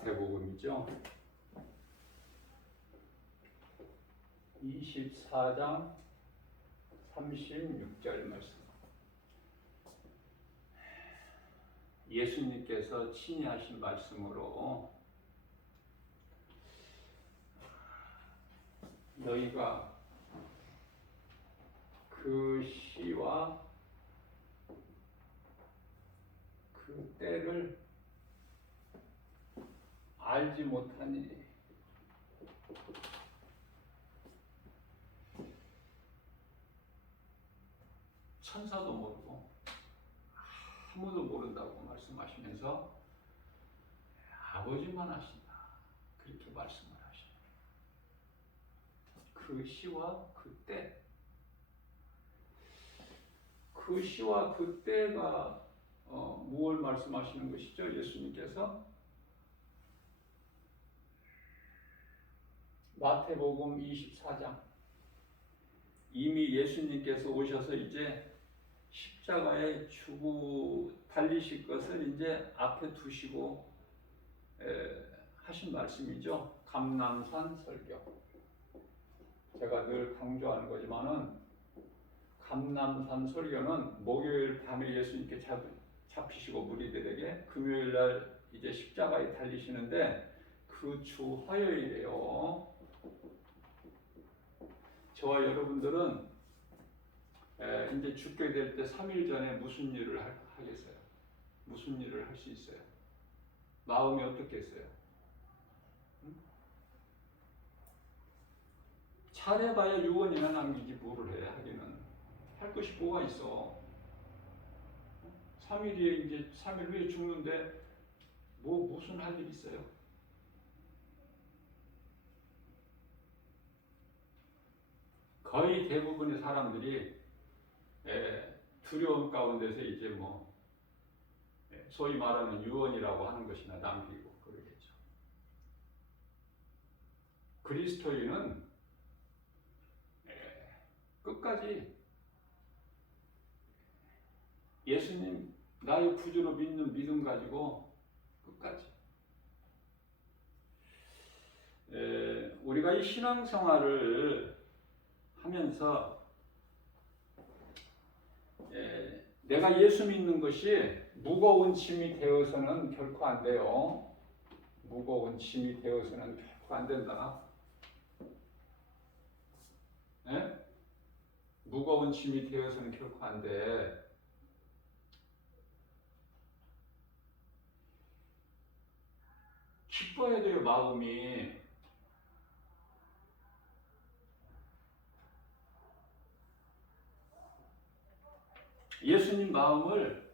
마태복음이죠. 24장 36절 말씀. 예수님께서 친히 하신 말씀으로 너희가 그 시와 그 때를 알지 못하니 천사도 모르고 아무도 모른다고 말씀하시면서 아버지만 아신다 그렇게 말씀을 하십니다. 그 시와 그 때, 그 시와 그 때가 무엇을 말씀하시는 것이죠? 예수님께서 마태복음 24장 이미 예수님께서 오셔서 이제 십자가에 죽고 달리실 것을 이제 앞에 두시고 하신 말씀이죠. 감람산 설교. 제가 늘 강조하는 거지만은 감람산 설교는 목요일 밤에 예수님께 잡히시고 무리들에게 금요일 날 이제 십자가에 달리시는데 그 주 화요일이에요. 저와 여러분들은 이제 죽게 될 때 3일 전에 무슨 일을 하겠어요? 무슨 일을 할 수 있어요? 마음이 어떻겠어요? 잘해봐야 유언이나 남기지 뭐를 해 하기는. 할 것이 뭐가 있어? 3일 뒤에 이제 3일 후에 죽는데 무슨 할 일 있어요? 거의 대부분의 사람들이 두려움 가운데서 이제 소위 말하는 유언이라고 하는 것이나 남기고 그러겠죠. 그리스도인은 끝까지 예수님 나의 구주로 믿는 믿음 가지고 끝까지 우리가 이 신앙생활을 하면서 내가 예수 믿는 것이 무거운 짐이 되어서는 결코 안 돼요. 무거운 짐이 되어서는 결코 안 된다. 무거운 짐이 되어서는 결코 안 돼. 기뻐야 돼요, 마음이. 예수님 마음을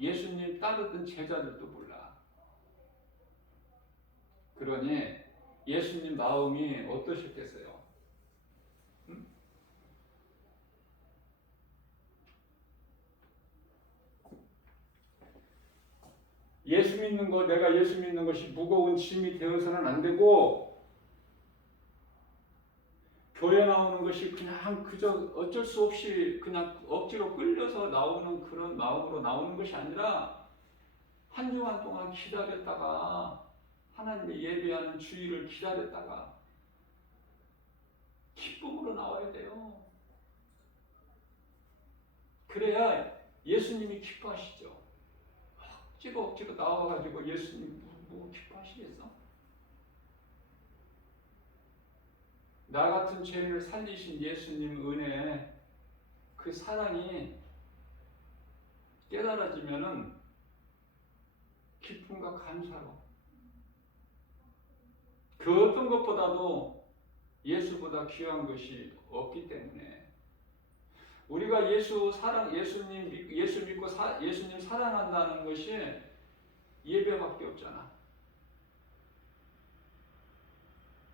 예수님 따르던 제자들도 몰라. 그러니 예수님 마음이 어떠셨겠어요? 예수 믿는 것, 내가 예수 믿는 것이 무거운 짐이 되어서는 안 되고, 교회 나오는 것이 그냥 그저 어쩔 수 없이 그냥 억지로 끌려서 나오는 그런 마음으로 나오는 것이 아니라 한 주간 동안 기다렸다가 하나님의 예배하는 주일을 기다렸다가 기쁨으로 나와야 돼요. 그래야 예수님이 기뻐하시죠. 억지로 나와가지고 예수님 기뻐하시겠어? 나 같은 죄를 살리신 예수님 은혜, 그 사랑이 깨달아지면은 기쁨과 감사로 그 어떤 것보다도 예수보다 귀한 것이 없기 때문에 우리가 예수 믿고 예수님 사랑한다는 것이 예배밖에 없잖아.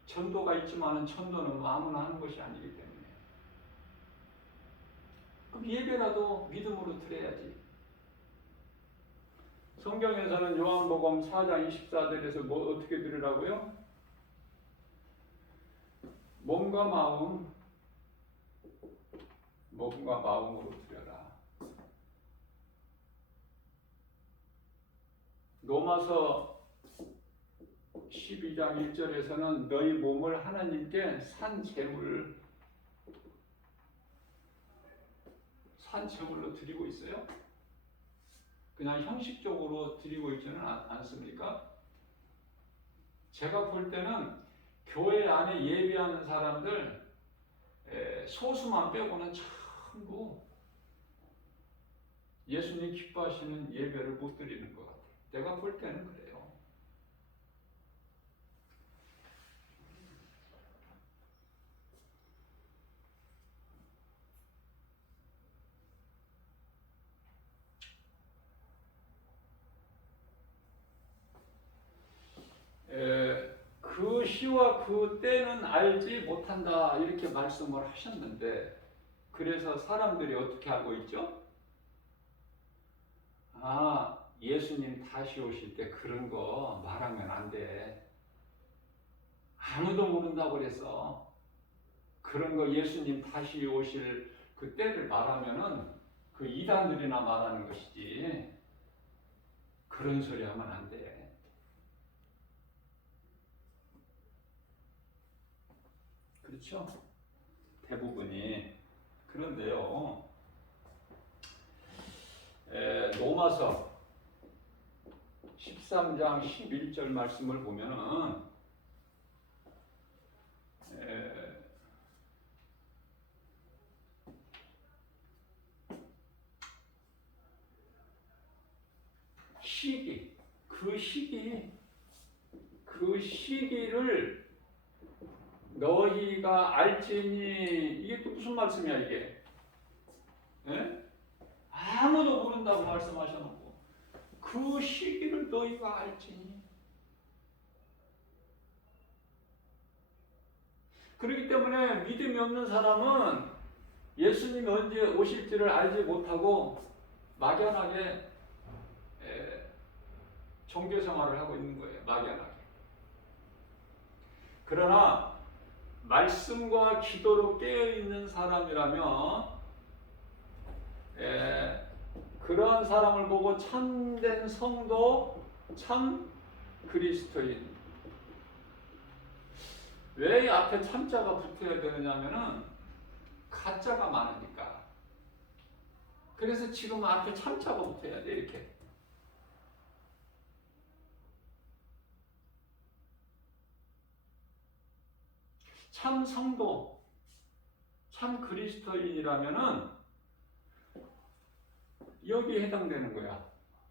전도가 있지만은 전도는 아무나 하는 것이 아니기 때문에 그럼 예배라도 믿음으로 드려야지. 성경에서는 요한복음 4장 24절에서 어떻게 드리라고요? 몸과 마음으로 드려라. 로마서 12장 1절에서는 너희 몸을 하나님께 산 제물로 드리고 있어요. 그냥 형식적으로 드리고 있지는 않습니까? 제가 볼 때는 교회 안에 예배하는 사람들 소수만 빼고는 전부 예수님 기뻐하시는 예배를 못 드리는 것 같아요. 내가 볼 때는 그래요. 그 시와 그 때는 알지 못한다 이렇게 말씀을 하셨는데, 그래서 사람들이 어떻게 알고 있죠? 예수님 다시 오실 때 그런 거 말하면 안 돼. 아무도 모른다고 그래서 그런 거 예수님 다시 오실 그 때를 말하면은 그 이단들이나 말하는 것이지 그런 소리 하면 안 돼. 그렇죠? 대부분이. 그런데요, 로마서 13장 11절 말씀을 보면은 그 시기를 너희가 알지니, 이게 또 무슨 말씀이야 이게? 에? 아무도 모른다고 말씀하셔놓고 그 시기를 너희가 알지니. 그렇기 때문에 믿음이 없는 사람은 예수님이 언제 오실지를 알지 못하고 막연하게 종교 생활을 하고 있는 거예요. 막연하게. 그러나 말씀과 기도로 깨어있는 사람이라면 그러한 사람을 보고 참된 성도, 참 그리스도인. 왜 앞에 참자가 붙어야 되느냐면은 가짜가 많으니까. 그래서 지금 앞에 참자가 붙어야 돼, 이렇게. 참 성도, 참 그리스도인이라면은 여기에 해당되는 거야.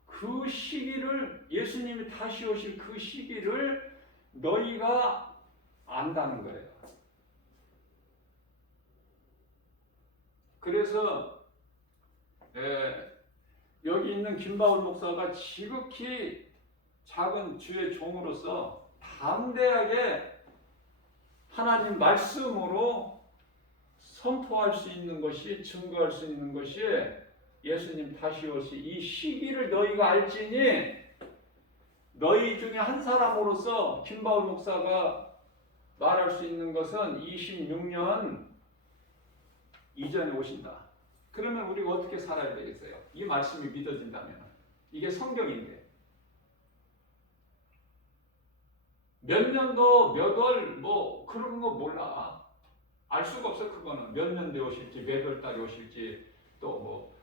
그 시기를, 예수님이 다시 오실 그 시기를 너희가 안다는 거예요. 그래서 여기 있는 김바울 목사가 지극히 작은 주의 종으로서 담대하게 하나님 말씀으로 선포할 수 있는 것이, 증거할 수 있는 것이 예수님 다시 오실 이 시기를 너희가 알지니, 너희 중에 한 사람으로서 김바울 목사가 말할 수 있는 것은 26년 이전에 오신다. 그러면 우리가 어떻게 살아야 되겠어요? 이 말씀이 믿어진다면. 이게 성경인데. 몇 년도, 몇 월, 그런 거 몰라. 알 수가 없어, 그거는. 몇 년도에 오실지, 몇 월 달에 오실지, 또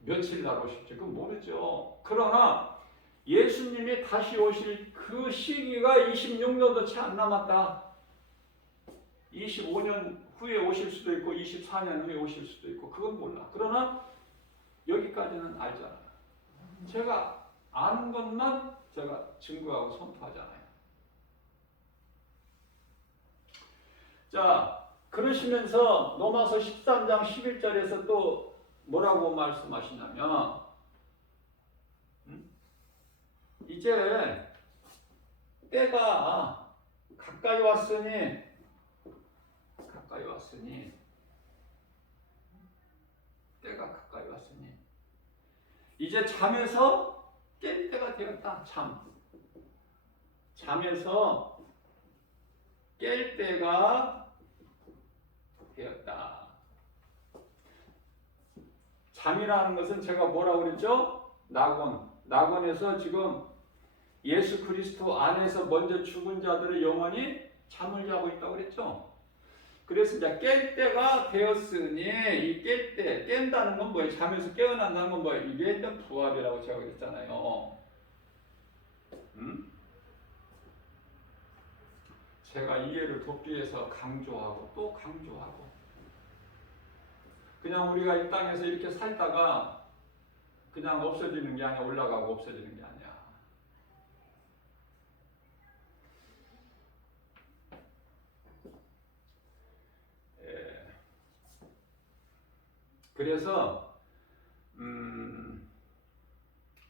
며칠 날 오실지, 그건 모르죠. 그러나 예수님이 다시 오실 그 시기가 26년도 채 안 남았다. 25년 후에 오실 수도 있고 24년 후에 오실 수도 있고, 그건 몰라. 그러나 여기까지는 알잖아요. 제가 아는 것만 제가 증거하고 선포하잖아요. 자, 그러시면서 로마서 13장 11절에서 또 뭐라고 말씀하시냐면, 이제 때가 가까이 왔으니 때가 가까이 왔으니 이제 잠에서 깰 때가 되었다. 잠에서 깰 때가 되었다. 잠이라는 것은 제가 뭐라고 그랬죠? 낙원에서 지금 예수 그리스도 안에서 먼저 죽은 자들의 영혼이 잠을 자고 있다고 그랬죠. 그래서 이제 깰 때가 되었으니, 이 깰 때, 깬다는 건 뭐예요? 잠에서 깨어난다는 건 뭐예요? 이게 일단 부활이라고 제가 그랬잖아요. 제가 이해를 돕기 위해서 강조하고 또 강조하고, 그냥 우리가 이 땅에서 이렇게 살다가 그냥 없어지는 게 아니야. 올라가고 없어지는 게 아니야. 그래서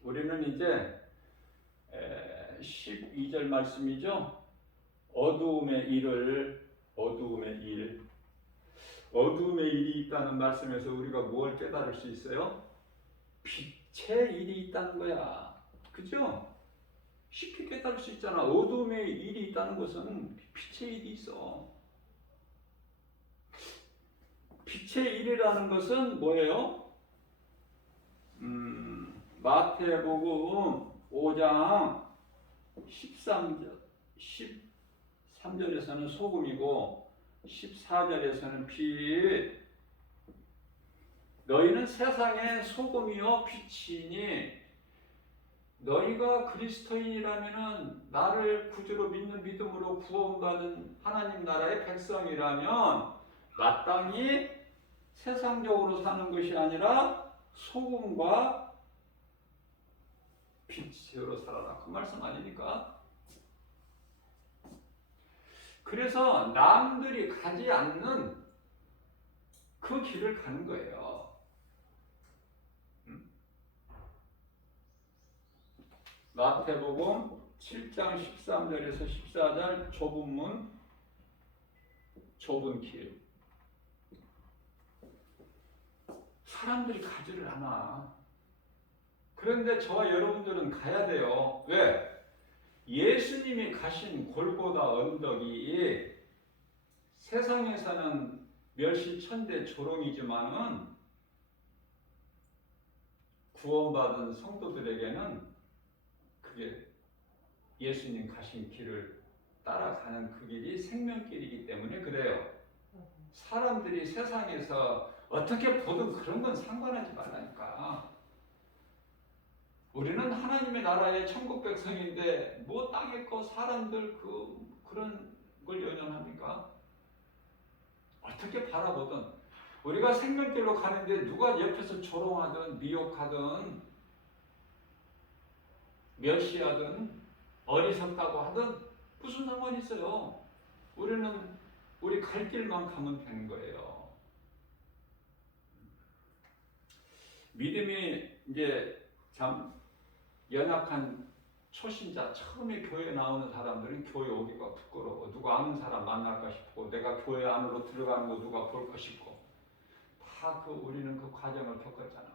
우리는 이제 12절 말씀이죠. 어두움의 일이 있다는 말씀에서 우리가 뭘 깨달을 수 있어요? 빛의 일이 있다는 거야. 그죠? 쉽게 깨달을 수 있잖아. 어두움의 일이 있다는 것은 빛의 일이 있어. 빛의 일이라는 것은 뭐예요? 마태복음 5장 13절에서는 소금이고 14절에서는 빛. 너희는 세상의 소금이요 빛이니, 너희가 그리스도인이라면은, 나를 구주로 믿는 믿음으로 구원받은 하나님 나라의 백성이라면 마땅히 세상적으로 사는 것이 아니라 소금과 빛으로 살아라. 그 말씀 아닙니까? 그래서 남들이 가지 않는 그 길을 가는 거예요. 마태복음 7장 13절에서 14절, 좁은 문, 좁은 길. 사람들이 가지를 않아. 그런데 저와 여러분들은 가야 돼요. 왜? 예수님이 가신 골고다 언덕이 세상에서는 멸시천대 조롱이지만은 구원받은 성도들에게는 그게 예수님 가신 길을 따라가는 그 길이 생명길이기 때문에 그래요. 사람들이 세상에서 어떻게 보든 그런 건 상관하지 말라니까. 우리는 하나님의 나라의 천국 백성인데 뭐 땅에 거 사람들 그런 걸 연연합니까? 어떻게 바라보든 우리가 생명길로 가는데 누가 옆에서 조롱하든 미혹하든 멸시하든 어리석다고 하든 무슨 상관이 있어요? 우리는 우리 갈 길만 가면 되는 거예요. 믿음이 이제 참 연약한 초신자, 처음에 교회에 나오는 사람들은 교회 오기가 부끄러워. 누가 아는 사람 만날까 싶고, 내가 교회 안으로 들어가는 거 누가 볼까 싶고, 다 우리는 그 과정을 겪었잖아.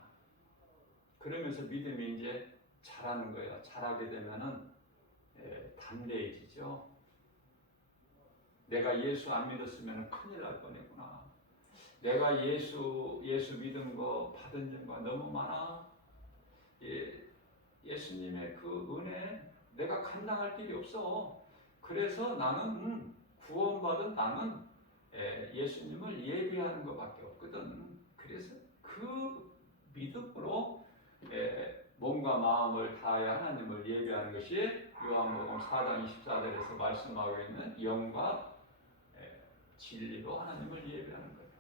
그러면서 믿음이 이제 자라는 거예요. 자라게 되면은 담대해지죠. 내가 예수 안 믿었으면 큰일 날 뻔했구나. 내가 예수 믿은 거 받은 증거가 너무 많아. 예수님의 그 은혜 내가 감당할 길이 없어. 그래서 나는 구원받은 나는 예수님을 예배하는 것밖에 없거든. 그래서 그 믿음으로 몸과 마음을 다하여 하나님을 예배하는 것이 요한복음 4장 24절에서 말씀하고 있는 영과 진리로 하나님을 예배하는 거예요.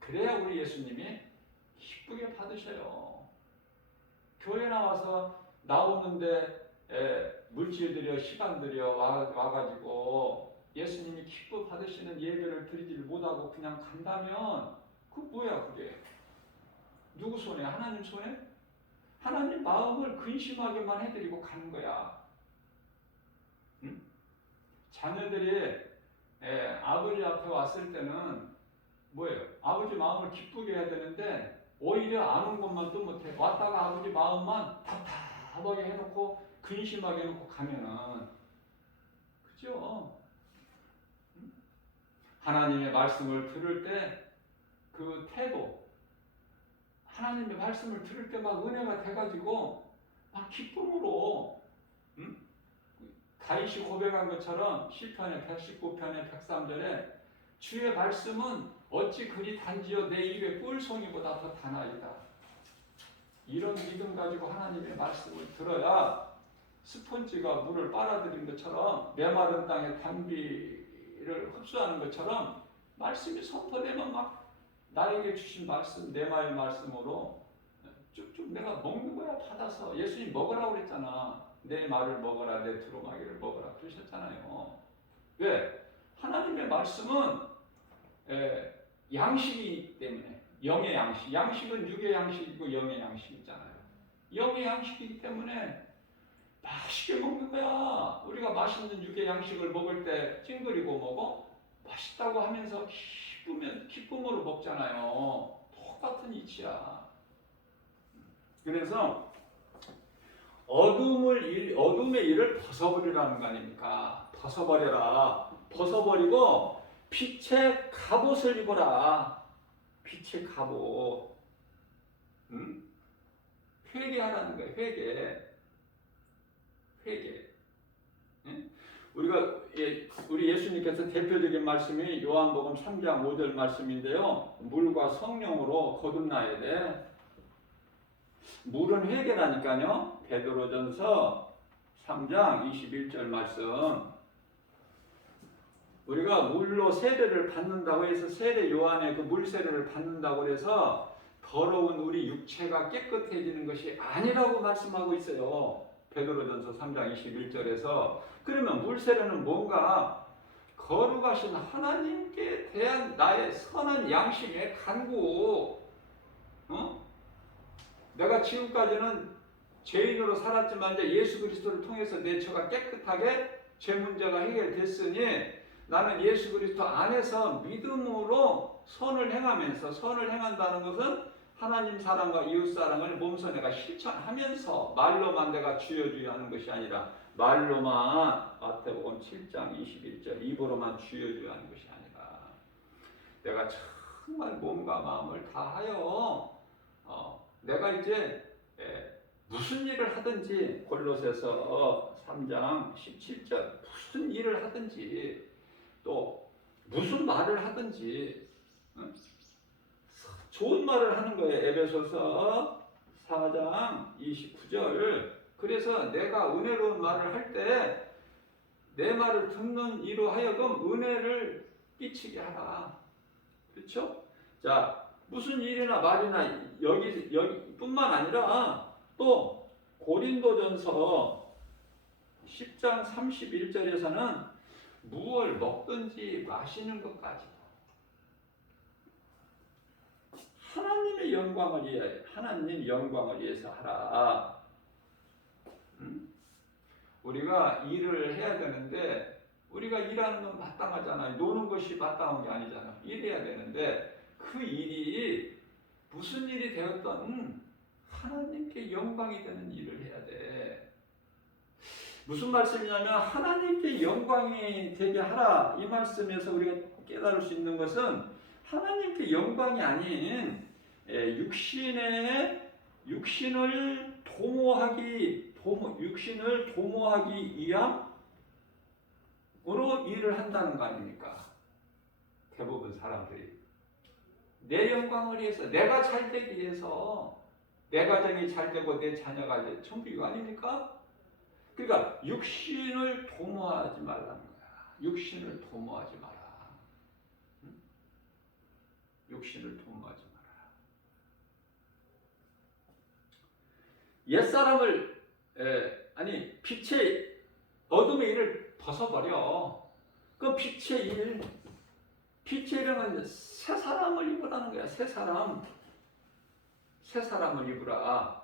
그래야 우리 예수님이 기쁘게 받으셔요. 교회 나오는데 물질 들여 시간 들여 와가지고 예수님이 기뻐 받으시는 예배를 드리지를 못하고 그냥 간다면 그 뭐야 그게? 누구 손에? 하나님 손에? 하나님 마음을 근심하게만 해드리고 가는 거야. 응? 자녀들이 아버지 앞에 왔을 때는 뭐예요? 아버지 마음을 기쁘게 해야 되는데 오히려 아는 것만도 못해. 왔다가 아버지 마음만 답답하게 해놓고 근심하게 해놓고 가면은 그죠? 응? 하나님의 말씀을 들을 때 그 태도, 하나님의 말씀을 들을 때 막 은혜가 돼가지고 막 기쁨으로, 응? 다윗이 고백한 것처럼 시편의 119편의 103절에 주의 말씀은 어찌 그리 단지요 내 입의 꿀송이보다 더 다나이다. 이런 믿음 가지고 하나님의 말씀을 들어야 스펀지가 물을 빨아들인 것처럼 메마른 땅에 단비를 흡수하는 것처럼 말씀이 선포되면 막 나에게 주신 말씀, 내 마음의 말씀으로 쭉쭉 내가 먹는 거야. 받아서. 예수님 먹으라고 그랬잖아. 내 말을 먹어라, 내 두루마기를 먹어라 그러셨잖아요. 왜? 하나님의 말씀은 양식이기 때문에, 영의 양식. 양식은 육의 양식이고 영의 양식 있잖아요. 영의 양식이기 때문에 맛있게 먹는 거야. 우리가 맛있는 육의 양식을 먹을 때 찡그리고 먹어? 맛있다고 하면서 기쁨으로 먹잖아요. 똑같은 이치야. 그래서 어둠의 일을 벗어버리라는 거 아닙니까? 벗어버려라. 벗어버리고 빛의 갑옷을 입어라. 빛의 갑옷. 응? 회개하라는 거예요. 회개. 응? 우리 예수님께서 대표적인 말씀이 요한복음 3장 5절 말씀인데요. 물과 성령으로 거듭나야 돼. 물은 회개라니까요. 베드로전서 3장 21절 말씀. 우리가 물로 세례를 받는다고 해서 세례 요한의 그 물 세례를 받는다고 해서 더러운 우리 육체가 깨끗해지는 것이 아니라고 말씀하고 있어요. 베드로전서 3장 21절에서. 그러면 물 세례는 뭔가? 거룩하신 하나님께 대한 나의 선한 양심의 간구. 내가 지금까지는 죄인으로 살았지만 이제 예수 그리스도를 통해서 내 죄가 깨끗하게 죄 문제가 해결됐으니 나는 예수 그리스도 안에서 믿음으로 선을 행하면서, 선을 행한다는 것은 하나님 사랑과 이웃 사랑을 몸소 내가 실천하면서, 말로만 내가 주여 하는 것이 아니라 말로만, 마태복음 7장 21절, 입으로만 주여 하는 것이 아니라 내가 정말 몸과 마음을 다하여 내가 이제 무슨 일을 하든지, 골로새서 3장 17절, 무슨 일을 하든지 또 무슨 말을 하든지 좋은 말을 하는 거예요. 에베소서 4장 29절. 그래서 내가 은혜로운 말을 할 때 내 말을 듣는 이로 하여금 은혜를 끼치게 하라. 그렇죠? 자, 무슨 일이나 말이나 여기뿐만 아니라 또 고린도전서 10장 31절에서는 무엇을 먹든지 마시는 것까지도 하나님의 영광을 위해, 하나님 영광을 위해서 하라. 우리가 일을 해야 되는데 우리가 일하는 건 마땅하잖아요. 노는 것이 마땅한 게 아니잖아요. 일해야 되는데 그 일이 무슨 일이 되었던 하나님께 영광이 되는 일을 해야 돼. 무슨 말씀이냐면 하나님께 영광이 되게 하라. 이 말씀에서 우리가 깨달을 수 있는 것은 하나님께 영광이 아닌 육신을 도모하기 위함으로 일을 한다는 거 아닙니까? 대부분 사람들이 내 영광을 위해서, 내가 잘 되기 위해서, 내 가정이 잘 되고 내 자녀가 이제 전부 이거 아닙니까? 그러니까 육신을 도모하지 말라는 거야. 육신을 도모하지 마라. 육신을 도모하지 마라. 옛사람을 빛의 어둠의 일을 벗어버려. 그 빛의 일은 새 사람을 입으라는 거야. 새 사람을 입으라.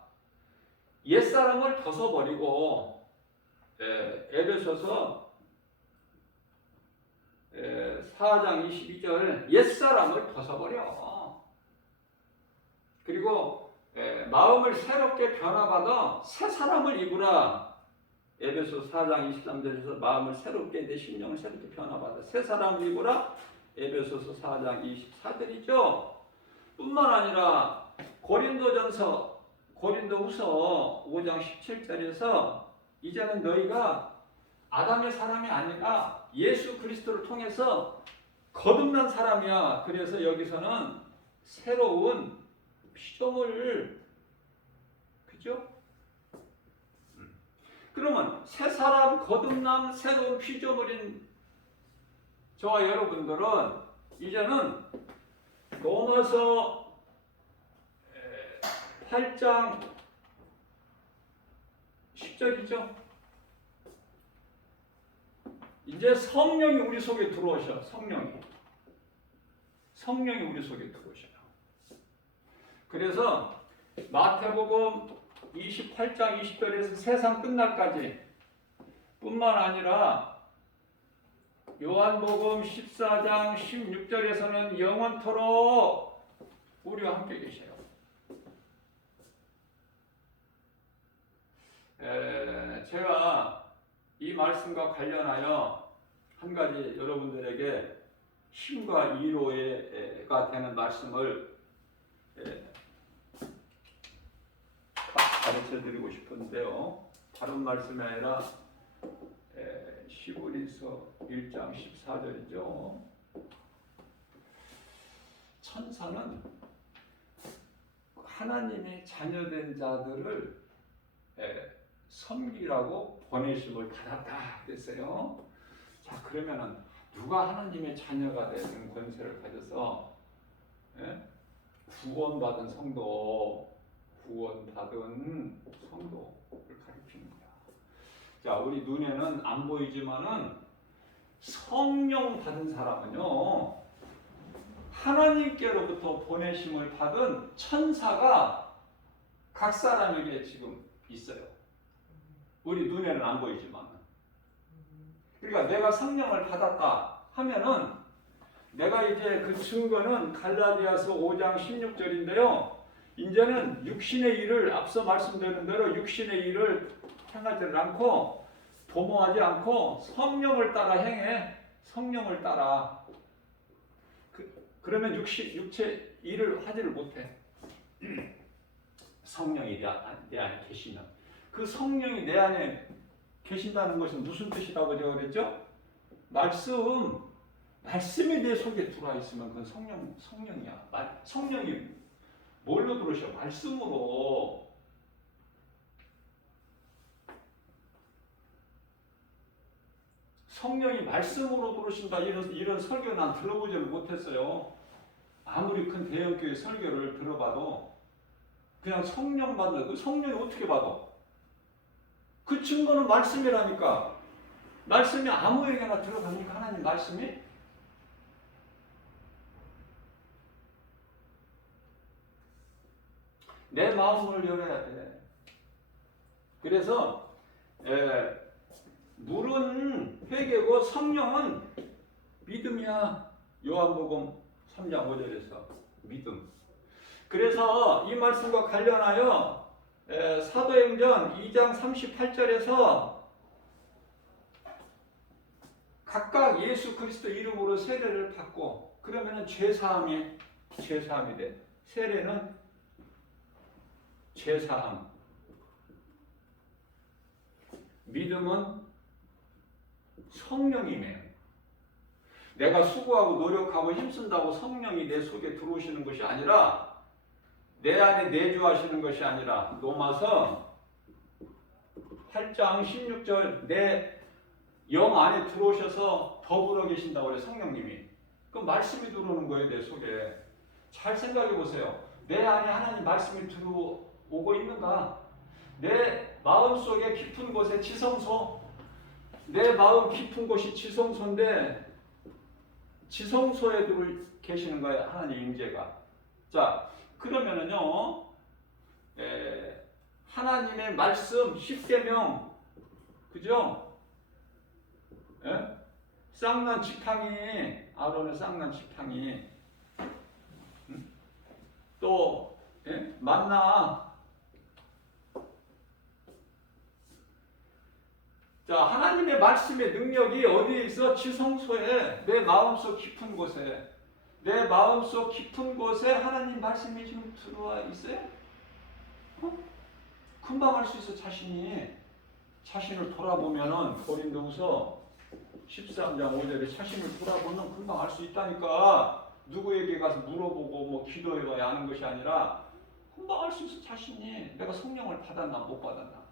옛사람을 벗어버리고 에베소서 4장 22절 옛사람을 벗어버려. 그리고 마음을 새롭게 변화받아 새 사람을 입으라. 에베소 4장 23절에서 마음을 새롭게, 내 심령을 새롭게 변화받아 새 사람을 입으라. 에베소서 4장 24절이죠. 뿐만 아니라 고린도전서 고린도후서 5장 17절에서 이제는 너희가 아담의 사람이 아니라 예수 그리스도를 통해서 거듭난 사람이야. 그래서 여기서는 새로운 피조물, 그죠? 그러면 새 사람, 거듭남, 새로운 피조물인 저와 여러분들은 이제는 로마서 8장 10절이죠. 이제 성령이 우리 속에 들어오셔. 성령이 우리 속에 들어오셔요. 그래서 마태복음 28장 20절에서 세상 끝날까지 뿐만 아니라 요한복음 14장 16절에서는 영원토록 우리와 함께 계셔요. 제가 이 말씀과 관련하여 한 가지 여러분들에게 힘과 위로가 되는 말씀을 가르쳐 드리고 싶은데요. 다른 말씀이 아니라 히브리서 1장 14절이죠. 천사는 하나님의 자녀된 자들을 섬기라고 보내심을 받았다 그랬어요. 자, 그러면은 누가 하나님의 자녀가 되는 권세를 가져서 구원받은 성도, 구원받은 성도를 가리키는 거야. 자, 우리 눈에는 안 보이지만은 성령 받은 사람은요, 하나님께로부터 보내심을 받은 천사가 각 사람에게 지금 있어요. 우리 눈에는 안 보이지만. 그러니까 내가 성령을 받았다 하면은 내가 이제 그 증거는 갈라디아서 5장 16절인데요. 이제는 육신의 일을 앞서 말씀드린 대로 육신의 일을 행하지를 않고 도모하지 않고 성령을 따라 행해. 성령을 따라. 그러면 육체 일을 하지를 못해. 성령이 내 안에 계시면. 그 성령이 내 안에 계신다는 것은 무슨 뜻이라고 제가 그랬죠? 말씀이 내 속에 들어와 있으면 그건 성령이야. 성령이 뭘로 들어오셔? 말씀으로. 성령이 말씀으로 들어오신다. 이런 설교 난 들어보지를 못했어요. 아무리 큰 대형교회 설교를 들어봐도 그냥 성령 받는, 그 성령이 어떻게 받아? 그 증거는 말씀이라니까. 말씀이 아무에게나 들어갑니까? 하나님 말씀이? 내 마음을 열어야 돼. 그래서 물은 회개고 성령은 믿음이야. 요한복음 3장 5절에서 믿음. 그래서 이 말씀과 관련하여 사도행전 2장 38절에서 각각 예수 그리스도 이름으로 세례를 받고 그러면은 죄사함이 돼. 세례는 죄사함. 믿음은 성령이네요. 내가 수고하고 노력하고 힘쓴다고 성령이 내 속에 들어오시는 것이 아니라 내 안에 내주하시는 것이 아니라 로마서 8장 16절 내 영 안에 들어오셔서 더불어 계신다고 그래. 성령님이. 그 말씀이 들어오는 거예요. 내 속에. 잘 생각해 보세요. 내 안에 하나님 말씀이 들어오고 있는가? 내 마음속에 깊은 곳에 지성소. 내 마음 깊은 곳이 지성소인데 지성소에 들어 계시는 거예요. 하나님 임재가. 자, 그러면은요, 하나님의 말씀 10계명, 그죠? 쌍난 지팡이, 아론의 쌍난 지팡이, 또 만나. 자, 하나님의 말씀의 능력이 어디에 있어? 지성소에, 내 마음속 깊은 곳에. 내 마음속 깊은 곳에 하나님 말씀이 지금 들어와 있어요? 어? 금방 할 수 있어. 자신을 돌아보면은 고린도후서 13장 5절에 자신을 돌아보면 금방 알 수 있다니까. 누구에게 가서 물어보고 뭐 기도해봐야 아는 것이 아니라 금방 알 수 있어. 자신이 내가 성령을 받았나 못 받았나.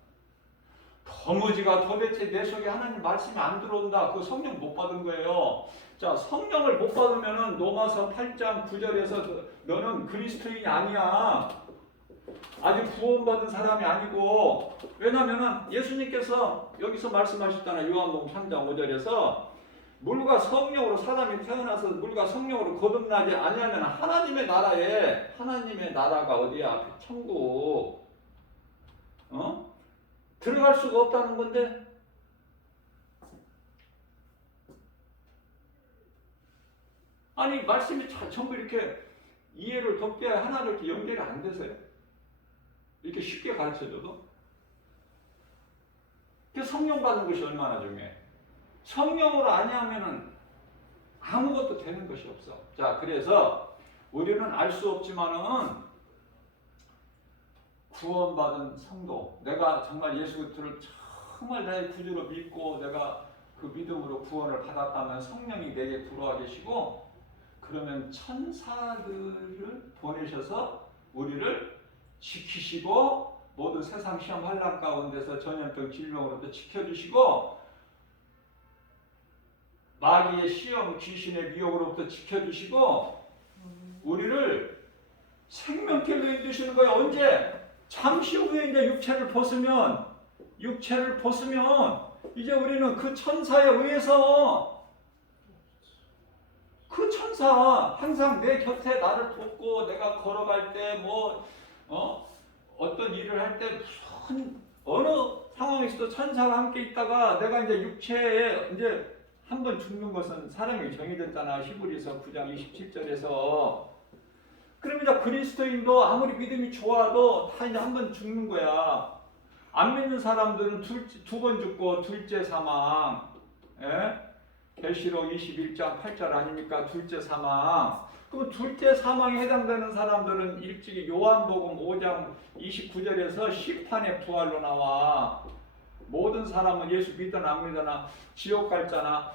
더무지가 도대체 내 속에 하나님 말씀이 안 들어온다. 그 성령 못 받은 거예요. 자, 성령을 못 받으면은 로마서 8장 9절에서 너는 그리스도인이 아니야. 아직 구원받은 사람이 아니고. 왜냐면은 예수님께서 여기서 말씀하셨잖아요. 요한복음 3장 5절에서 물과 성령으로 사람이 태어나서 물과 성령으로 거듭나지 아니하면 하나님의 나라가 어디야? 천국. 들어갈 수가 없다는 건데. 아니 말씀이 전부 이렇게 이해를 돕게 하나로 이렇게 연결이 안 되세요. 이렇게 쉽게 가르쳐줘도. 그 성령 받는 것이 얼마나 중요해. 성령으로 아니하면은 아무것도 되는 것이 없어. 자, 그래서 우리는 알 수 없지만은 구원받은 성도, 내가 정말 예수 그리스도를 정말 나의 구주로 믿고 내가 그 믿음으로 구원을 받았다면 성령이 내게 들어와 계시고, 그러면 천사들을 보내셔서 우리를 지키시고 모든 세상 시험 환난 가운데서 전염병 질병으로부터 지켜주시고 마귀의 시험 귀신의 미혹으로부터 지켜주시고 우리를 생명길로 인도시는 거예요. 언제? 잠시 후에 이제 육체를 벗으면 이제 우리는 그 천사에 의해서 그 천사 항상 내 곁에 나를 돕고 내가 걸어갈 때 어떤 일을 할 때 무슨 어느 상황에서도 천사가 함께 있다가 내가 이제 육체에 이제 한번 죽는 것은 사람이 정해졌잖아. 히브리서 9장 27절에서. 그러면 이제 그리스도인도 아무리 믿음이 좋아도 다 이제 한번 죽는 거야. 안 믿는 사람들은 두 번 죽고 둘째 사망. 계시록 21장 8절 아닙니까? 둘째 사망. 그럼 둘째 사망에 해당되는 사람들은 일찍이 요한복음 5장 29절에서 심판의 부활로 나와. 모든 사람은 예수 믿거나 안 믿거나 지옥 갈잖아.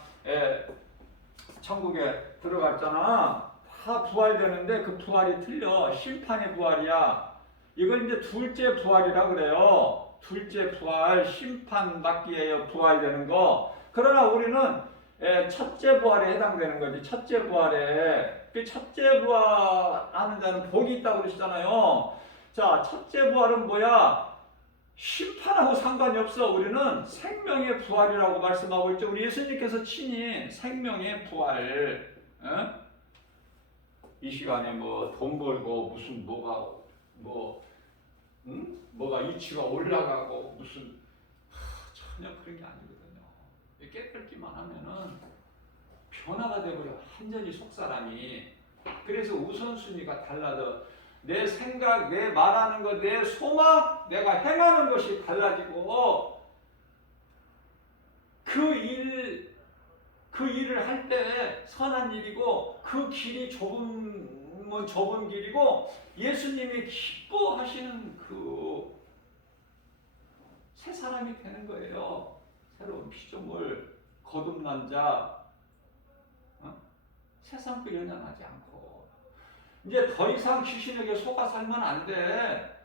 천국에 들어갔잖아. 다 부활되는데 그 부활이 틀려. 심판의 부활이야. 이걸 이제 둘째 부활이라 그래요. 둘째 부활, 심판 받기에 부활되는 거. 그러나 우리는 첫째 부활에 해당되는 거지. 첫째 부활에. 그 첫째 부활하는 자는 복이 있다고 그러시잖아요. 자, 첫째 부활은 뭐야? 심판하고 상관이 없어. 우리는 생명의 부활이라고 말씀하고 있죠. 우리 예수님께서 친히 생명의 부활. 이 시간에 뭐 돈 벌고 무슨 뭐가 이치가 올라가고 무슨 전혀 그런 게 아니거든요. 깨끗기만 하면은 변화가 되버려. 완전히 속사람이. 그래서 우선순위가 달라져. 내 생각, 내 말하는 것, 내 소망, 내가 행하는 것이 달라지고 그 일을 할 때 선한 일이고 그 길이 좁은 길이고 예수님이 기뻐하시는 그 새 사람이 되는 거예요. 새로운 피조물, 거듭난 자, 세상과 연연하지 않고 이제 더 이상 귀신에게 속아 살면 안 돼.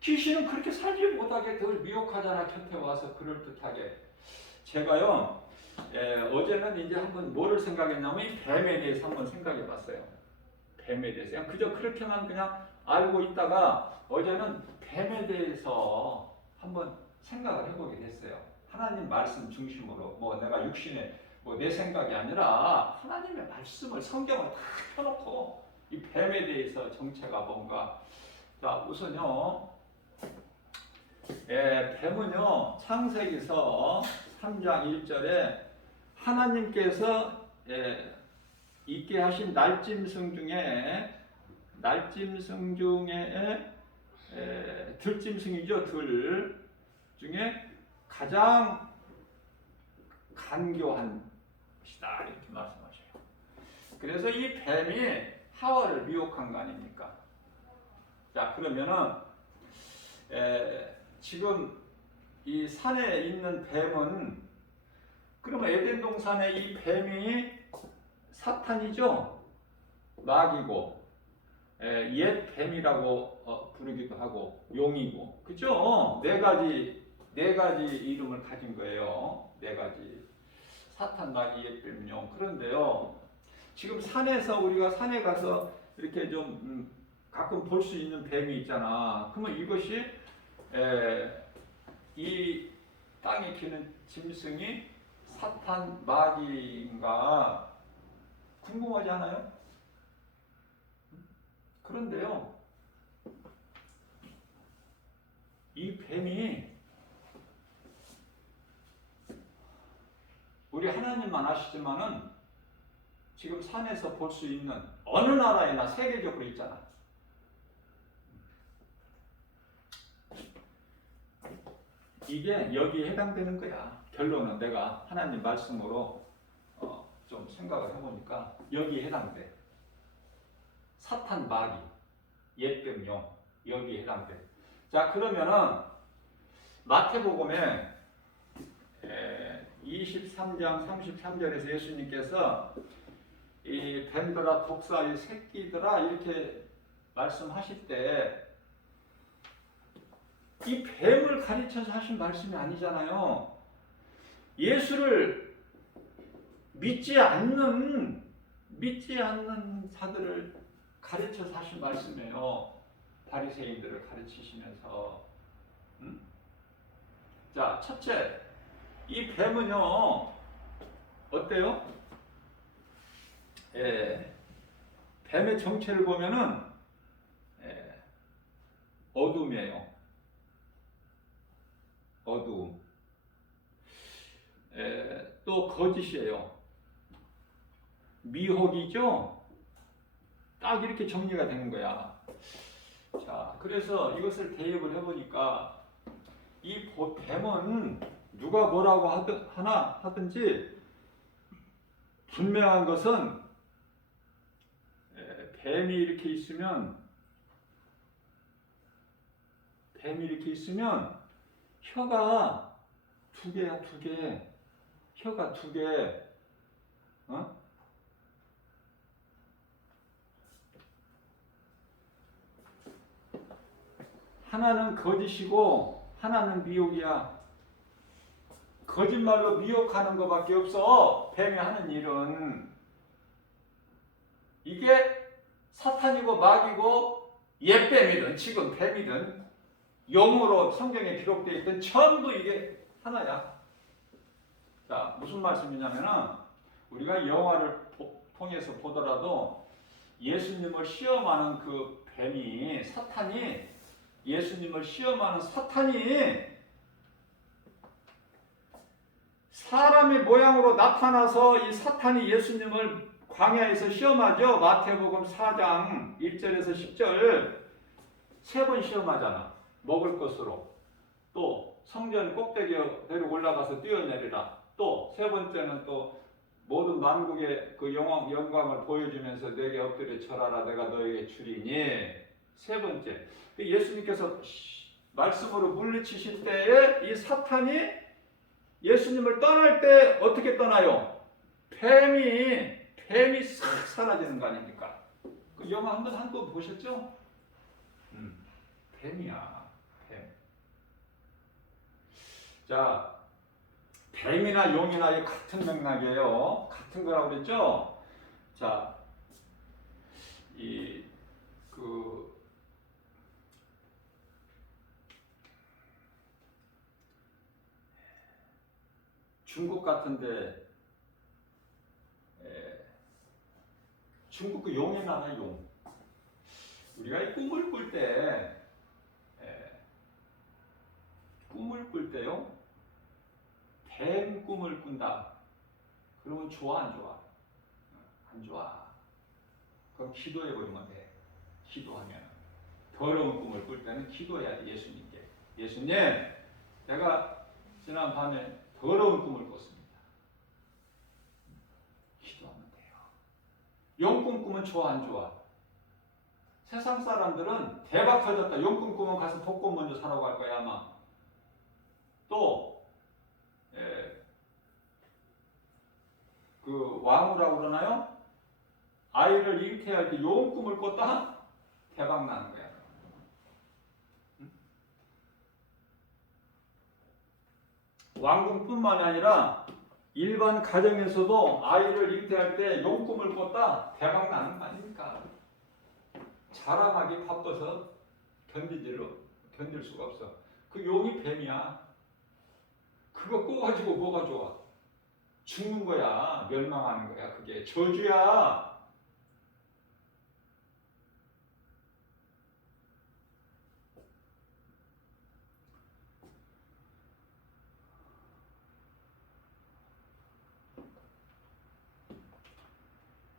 귀신은 그렇게 살지 못하게 늘 미혹하잖아. 곁에 와서 그럴듯하게. 제가요 어제는 이제 한번 뭐를 생각했냐면 이 뱀에 대해서 한번 생각해 봤어요. 뱀에 대해서 그냥 그저 그렇게만 그냥 알고 있다가 어제는 뱀에 대해서 한번 생각을 해보게 됐어요. 하나님 말씀 중심으로. 내가 육신의 내 생각이 아니라 하나님의 말씀을, 성경을 다 펴놓고 이 뱀에 대해서 정체가 뭔가. 자, 우선요 뱀은요 창세기서 3장 1절에 하나님께서 있게 하신 날짐승 중에 들짐승이죠. 들 중에 가장 간교한 것이다 이렇게 말씀하셔요. 그래서 이 뱀이 하와를 미혹한 거 아닙니까? 자, 그러면은 지금 이 산에 있는 뱀은, 그러면 에덴 동산의 이 뱀이 사탄이죠. 마귀고, 옛 뱀이라고 부르기도 하고 용이고, 그죠? 네 가지 이름을 가진 거예요. 네 가지. 사탄, 마귀, 옛 뱀, 용. 그런데요, 지금 우리가 산에 가서 이렇게 좀 가끔 볼 수 있는 뱀이 있잖아. 그러면 이것이 이 땅에 기는 짐승이 사탄, 마귀인가 궁금하지 않아요? 그런데요, 이 뱀이 우리 하나님만 아시지만은 지금 산에서 볼 수 있는 어느 나라에나 세계적으로 있잖아. 이게 여기에 해당되는 거야. 결론은 내가 하나님 말씀으로 좀 생각을 해보니까 여기에 해당돼. 사탄, 마귀, 옛뱀, 용, 여기에 해당돼. 자, 그러면은 마태복음에 23장 33절에서 예수님께서 이 뱀들아, 독사, 이 새끼들아 이렇게 말씀하실 때 이 뱀을 가르쳐서 하신 말씀이 아니잖아요. 예수를 믿지 않는 자들을 가르쳐서 하신 말씀이에요. 바리새인들을 가르치시면서. 자, 첫째, 이 뱀은요 어때요? 뱀의 정체를 보면은 어둠이에요. 어두움. 또 거짓이에요. 미혹이죠. 딱 이렇게 정리가 되는 거야. 자, 그래서 이것을 대입을 해보니까 이 뱀은 누가 뭐라고 하든지 분명한 것은 뱀이 이렇게 있으면 혀가 두 개야, 두 개. 혀가 두 개. 하나는 거짓이고 하나는 미혹이야. 거짓말로 미혹하는 것밖에 없어. 뱀이 하는 일은. 이게 사탄이고 마귀고 옛뱀이든 지금 뱀이든 용어로 성경에 기록되어 있던 전부 이게 하나야. 자, 무슨 말씀이냐면은 우리가 영화를 통해서 보더라도 예수님을 시험하는 그 뱀이, 사탄이, 예수님을 시험하는 사탄이 사람의 모양으로 나타나서 이 사탄이 예수님을 광야에서 시험하죠. 마태복음 4장 1절에서 10절 3번 시험하잖아. 먹을 것으로. 또 성전 꼭대기로 올라가서 뛰어내리라. 또 세 번째는 또 모든 만국의 그 영광을 보여주면서 내게 엎드려 절하라. 내가 너에게 주리니. 세 번째, 예수님께서 말씀으로 물리치실 때에 이 사탄이 예수님을 떠날 때 어떻게 떠나요? 뱀이 싹 사라지는 거 아닙니까? 그 영화 한번 보셨죠? 뱀이야, 뱀. 자, 뱀이나 용이나 같은 맥락이에요. 같은 거라고 그랬죠? 자, 중국 같은데, 중국 그 용의 나라 용. 우리가 이 꿈을 꿀 때요, 뱀 꿈을 꾼다. 그러면 좋아, 안 좋아? 안 좋아. 그럼 기도해 버리면 돼. 기도하면. 더러운 꿈을 꿀 때는 기도해야 돼, 예수님께. 예수님, 내가 지난 밤에 더러운 꿈을 꿨습니다. 기도하면 돼요. 영꿈 꾸면 좋아, 안 좋아? 세상 사람들은 대박 터졌다. 용돈 꾸면 가서 복권 먼저 사러 갈 거야 아마. 또 그 와무라고 그러나요? 아이를 잉태할 때 용 꿈을 꿨다? 대박 나는 거야. 왕궁뿐만 아니라 일반 가정에서도 아이를 잉태할 때 용 꿈을 꿨다? 대박 나는 거 아닙니까? 자라나기 바빠서 견딜 수가 없어. 그 용이 뱀이야. 그거 꿔가지고 뭐가 좋아? 죽는 거야. 멸망하는 거야. 그게 저주야.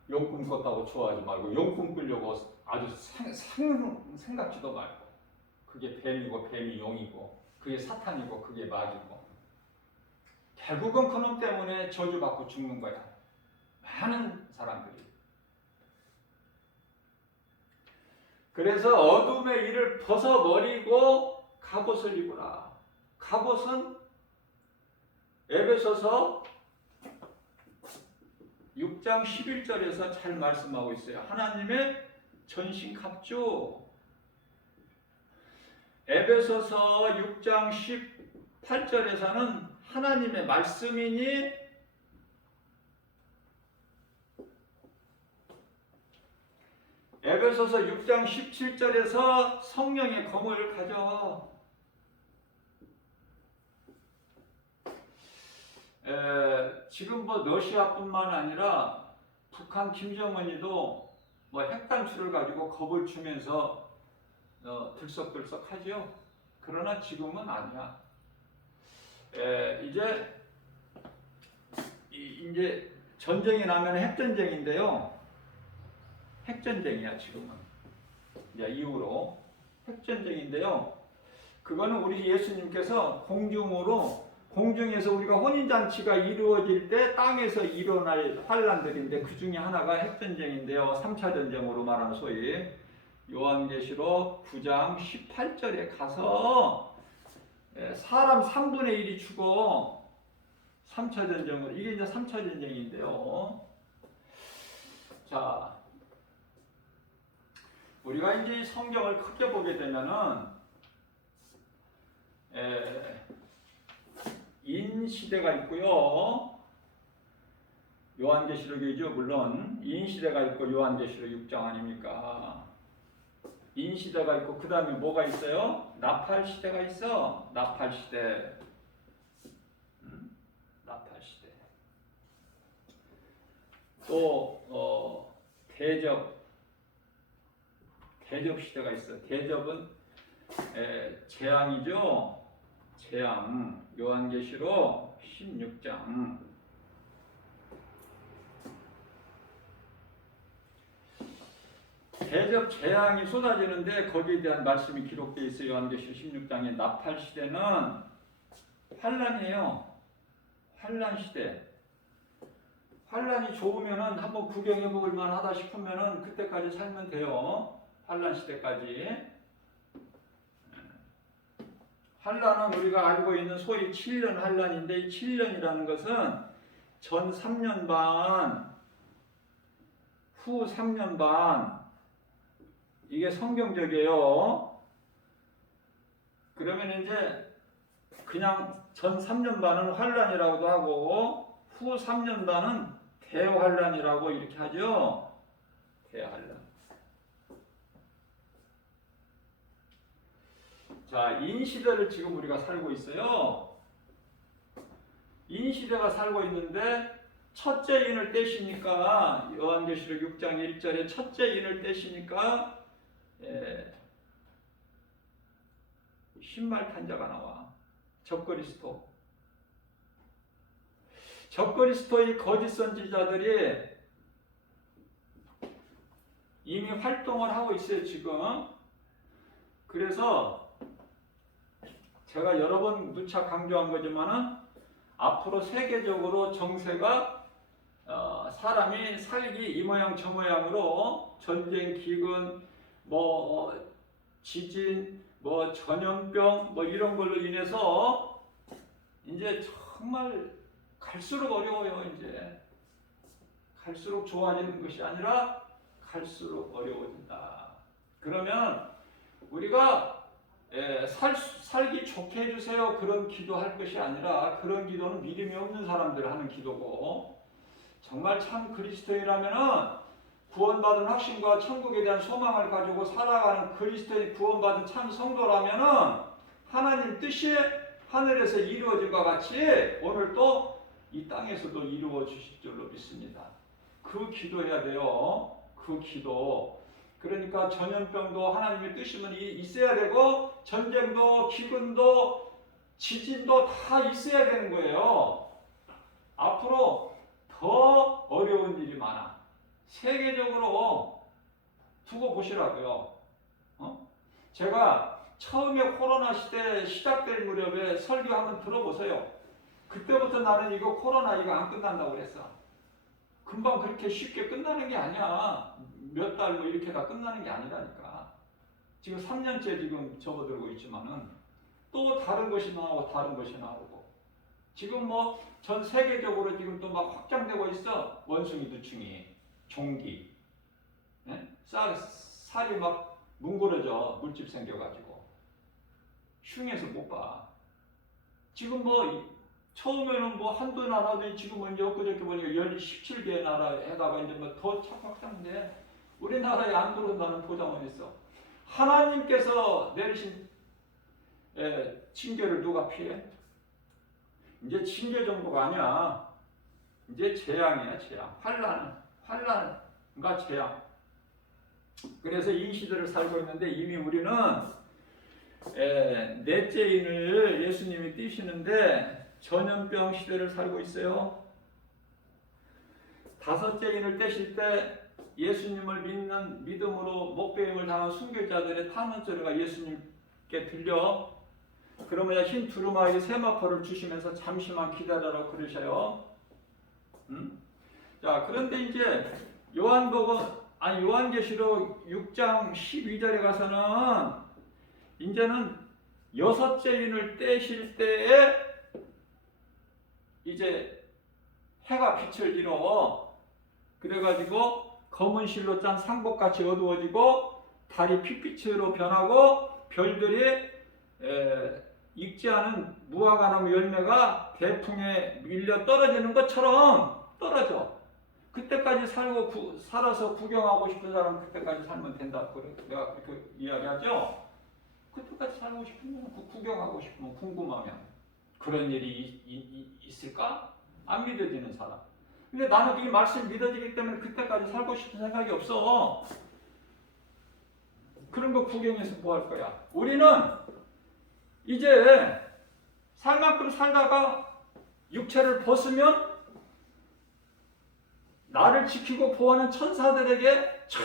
용꿈 꿨다고 좋아하지 말고 용꿈 꾸려고 아주 생각지도 말고. 그게 뱀이고 뱀이 용이고 그게 사탄이고 그게 마귀고 결국은 그놈 때문에 저주받고 죽는 거야. 많은 사람들이. 그래서 어둠의 일을 벗어버리고 갑옷을 입으라. 갑옷은 에베소서 6장 11절에서 잘 말씀하고 있어요. 하나님의 전신 갑주. 에베소서 6장 18절에서는 하나님의 말씀이니 에베소서 6장 17절에서 성령의 검을 가져. 지금 뭐 러시아뿐만 아니라 북한 김정은이도 뭐 핵단추를 가지고 겁을 주면서 들썩들썩하죠. 그러나 지금은 아니야. 이제 전쟁이 나면 핵전쟁인데요. 핵전쟁이야 지금은. 이제 이후로 핵전쟁인데요. 그거는 우리 예수님께서 공중에서 우리가 혼인잔치가 이루어질 때 땅에서 일어날 환란들인데 그 중에 하나가 핵전쟁인데요. 3차 전쟁으로 말하는 소위 요한계시록 9장 18절에 가서 사람 3분의 1이 죽어. 3차 전쟁으로. 이게 이제 3차 전쟁인데요. 자, 우리가 이제 성경을 크게 보게 되면은 인시대가 있고요. 요한계시록이죠. 물론 인시대가 있고 요한계시록 6장 아닙니까? 인시대가 있고 그 다음에 뭐가 있어요? 나팔시대가 있어. 나팔시대. 나팔시대. 또 대접시대가 있어. 대접은 재앙이죠. 재앙. 요한계시록 16장. 대접 재앙이 쏟아지는데 거기에 대한 말씀이 기록되어 있어요. 요한계시록 16장에 나팔시대는 환란이에요. 환란시대. 환란이 좋으면은 한번 구경해 볼 만하다 싶으면은 그때까지 살면 돼요. 환란시대까지. 환란은 우리가 알고 있는 소위 7년 환란인데 이 7년이라는 것은 전 3년 반, 후 3년 반 이게 성경적이에요. 그러면 이제 그냥 전 3년 반은 환란이라고도 하고 후 3년 반은 대환란이라고 이렇게 하죠. 대환란. 자, 인시대를 지금 우리가 살고 있어요. 인시대가 살고 있는데 첫째 인을 떼시니까 요한계시록 6장 1절에 첫째 인을 떼시니까 신말탄자가 나와. 적그리스도. 적그리스도의 거짓 선지자들이 이미 활동을 하고 있어요, 지금. 그래서 제가 여러 번 누차 강조한 거지만은 앞으로 세계적으로 정세가 사람이 살기 이 모양 저 모양으로 전쟁, 기근, 뭐 지진, 뭐 전염병, 뭐 이런 걸로 인해서 이제 정말 갈수록 어려워요. 이제 갈수록 좋아지는 것이 아니라 갈수록 어려워진다. 그러면 우리가 살기 좋게 해주세요 그런 기도할 것이 아니라, 그런 기도는 믿음이 없는 사람들 하는 기도고, 정말 참 그리스도인이라면은 구원받은 확신과 천국에 대한 소망을 가지고 살아가는 그리스도인 구원받은 참 성도라면은 하나님 뜻이 하늘에서 이루어질과 같이 오늘 또 이 땅에서도 이루어 주실 줄로 믿습니다. 그 기도해야 돼요. 그 기도. 그러니까 전염병도 하나님의 뜻이면 있어야 되고, 전쟁도 기근도 지진도 다 있어야 되는 거예요. 앞으로 더 어려운 일이 많아. 세계적으로 두고 보시라고요. 제가 처음에 코로나 시대 시작될 무렵에 설교 한번 들어보세요. 그때부터 나는 이거 코로나 이거 안 끝난다고 그랬어. 금방 그렇게 쉽게 끝나는 게 아니야. 몇 달 뭐 이렇게 다 끝나는 게 아니라니까. 지금 3년째 지금 접어들고 있지만은 또 다른 것이 나오고 다른 것이 나오고, 지금 뭐 전 세계적으로 지금 또 막 확장되고 있어. 원숭이 두충이, 종기, 살이 막 뭉그러져. 물집 생겨가지고 흉해서 못 봐. 지금 뭐 처음에는 뭐 한두 나라도 지금은 이제 엊그저께 보니까 17개 나라에다가 이제 뭐 더 착각한데 우리나라에 안 들어온다는 보장은 있어. 하나님께서 내리신 징계를 누가 피해? 이제 징계 정도가 아니야. 이제 재앙이야, 재앙. 환란과 재앙. 그래서 이 시대를 살고 있는데 이미 우리는 넷째 인을 예수님이 띄시는데 전염병 시대를 살고 있어요. 다섯째 인을 떼실 때 예수님을 믿는 믿음으로 목배임을 당한 순교자들의 탄원 소리가 예수님께 들려. 그러면 흰 두루마리 세마포를 주시면서 잠시만 기다려라 그러셔요. 자, 그런데 이제 요한계시록 6장 12절에 가서는 이제는 여섯째 인을 떼실 때에 이제 해가 빛을 잃어. 그래가지고 검은 실로 짠 상복같이 어두워지고 달이 핏빛으로 변하고 별들이 익지 않은 무화과나무 열매가 대풍에 밀려 떨어지는 것처럼 떨어져. 그때까지 살아서 구경하고 싶은 사람은 그때까지 살면 된다. 그래. 내가 그렇게 이야기하죠. 그때까지 살고 싶으면 구경하고 싶으면 궁금하면 그런 일이 있을까? 안 믿어지는 사람. 근데 나는 이 말씀 믿어지기 때문에 그때까지 살고 싶은 생각이 없어. 그런 거 구경해서 뭐 할 거야? 우리는 이제 살 만큼 살다가 육체를 벗으면 나를 지키고 보호하는 천사들에게 촥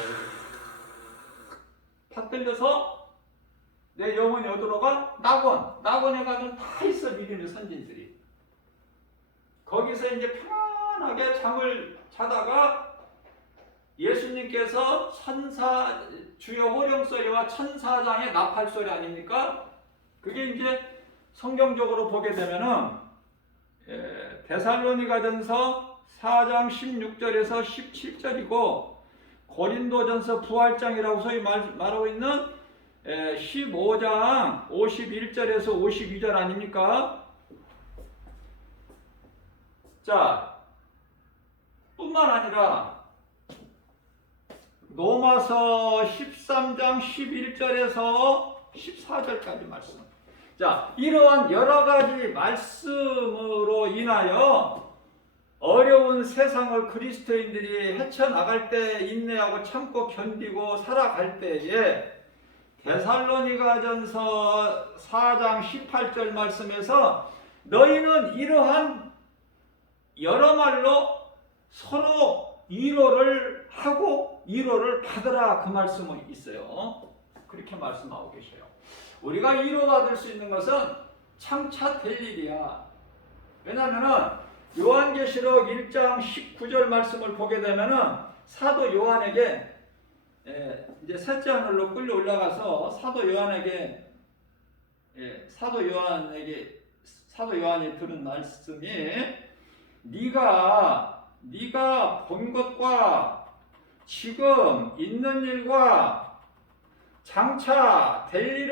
받들려서 내 영혼이 어디로 가? 낙원에 가면 다 있어. 믿음의 선진들이. 거기서 이제 편안하게 잠을 자다가 예수님께서 주여 호령소리와 천사장의 나팔소리 아닙니까? 그게 이제 성경적으로 보게 되면은 데살로니가전서 4장 16절에서 17절이고 고린도전서 부활장이라고 소위 말하고 있는 15장 51절에서 52절 아닙니까? 자, 뿐만 아니라 로마서 13장 11절에서 14절까지 말씀. 자, 이러한 여러 가지 말씀으로 인하여 어려운 세상을 그리스도인들이 헤쳐나갈 때 인내하고 참고 견디고 살아갈 때에 데살로니가전서 4장 18절 말씀에서 너희는 이러한 여러 말로 서로 위로를 하고 위로를 받으라 그 말씀이 있어요. 그렇게 말씀하고 계셔요. 우리가 위로받을 수 있는 것은 장차 될 일이야. 왜냐하면 요한계시록 1장 19절 말씀을 보게 되면 사도 요한에게 이제 셋째 하늘로 끌려 올라가서 사도 요한이 들은 말씀이 네가 본 것과 지금 있는 일과 장차 될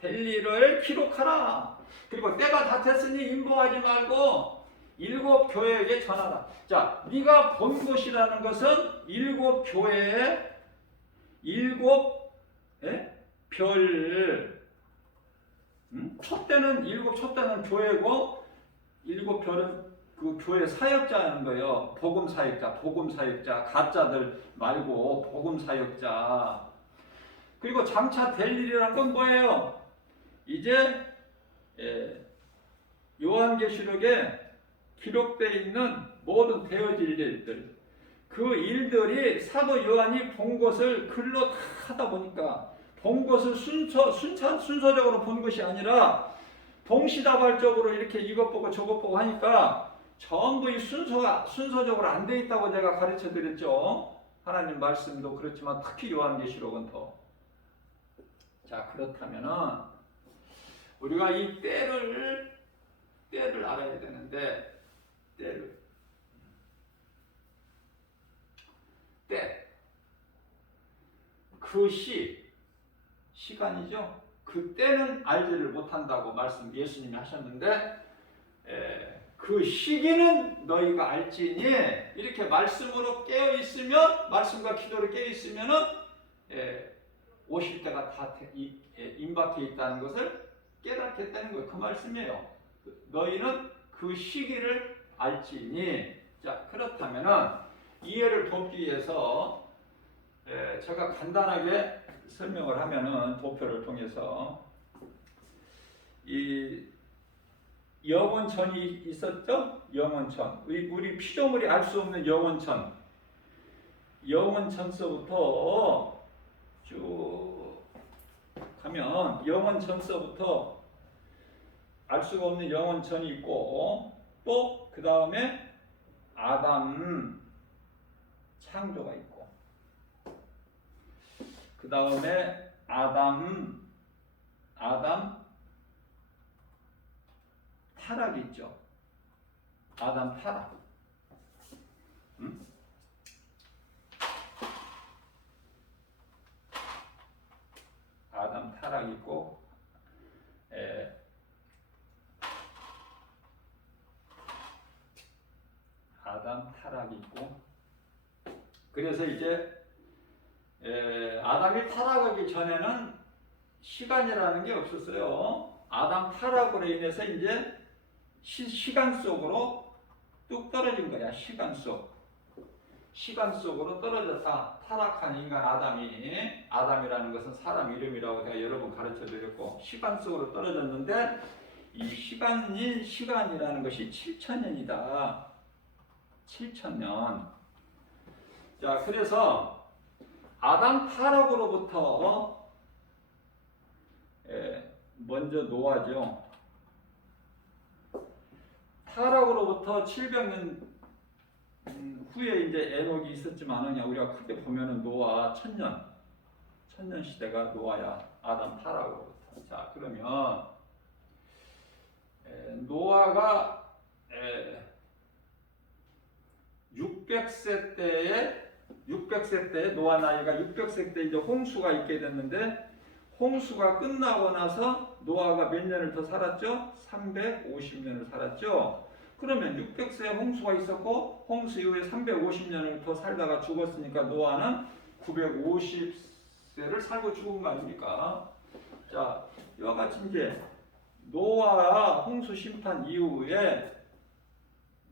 일을 기록하라. 그리고 때가 다 됐으니 인보하지 말고 일곱 교회에게 전하라. 자, 네가 본 것이라는 것은 일곱 교회의 일곱 별. 촛대는 교회고 일곱 별은 그 교회 사역자라는 거예요. 복음 사역자, 가짜들 말고 복음 사역자. 그리고 장차 될 일이라는 건 뭐예요? 이제 요한계시록에 기록되어 있는 모든 되어질 일들, 그 일들이 사도 요한이 본 것을 글로 다 하다 보니까 본 것을 순서적으로 본 것이 아니라 동시다발적으로 이렇게 이것 보고 저것 보고 하니까 전부 이 순서적으로 안 돼 있다고 제가 가르쳐 드렸죠. 하나님 말씀도 그렇지만 특히 요한계시록은 더. 자, 그렇다면은 우리가 이 때를 알아야 되는데, 그 시간이죠. 그 때는 알지를 못한다고 말씀 예수님이 하셨는데, 그 시기는 너희가 알지니, 이렇게 말씀으로 깨어 있으면, 말씀과 기도로 깨어 있으면은 오실 때가 다 임박해 있다는 것을 깨닫게 되는 거예요. 그 말씀이에요. 너희는 그 시기를 알지니. 자, 그렇다면은 이해를 돕기 위해서 제가 간단하게 설명을 하면은 도표를 통해서 이 영원천이 있었죠? 영원천. 우리 피조물이 알 수 없는 영원천서부터 쭉 가면 영원천서부터 알 수가 없는 영원천이 있고, 또 그 다음에 아담 창조가 있고, 그 다음에 아담 타락이 있죠. 아담 타락. 아담 타락이 있고, 아담 타락이 있고, 그래서 이제 아담이 타락하기 전에는 시간이라는 게 없었어요. 아담 타락으로 인해서 이제 시간 속으로 뚝 떨어진 거야. 시간 속으로 떨어졌다. 타락한 인간 아담이라는 것은 사람 이름이라고 제가 여러 번 가르쳐 드렸고, 시간 속으로 떨어졌는데 이 시간이라는 것이 7,000년이다. 7,000년. 자, 그래서 아담 타락으로부터 먼저 노아죠. 타락으로부터 700년 후에 이제 에녹이 있었지만은 우리가 크게 보면은 노아 1000년 시대가 노아야. 아담 타락으로부터. 자, 그러면 노아가 600세 때에 노아 나이가 600세 때 이제 홍수가 있게 됐는데, 홍수가 끝나고 나서 노아가 몇 년을 더 살았죠? 350년을 살았죠. 그러면 600세에 홍수가 있었고, 홍수 이후에 350년을 더 살다가 죽었으니까 노아는 950세를 살고 죽은 거 아닙니까? 자, 이와 같이 이제 노아 홍수 심판 이후에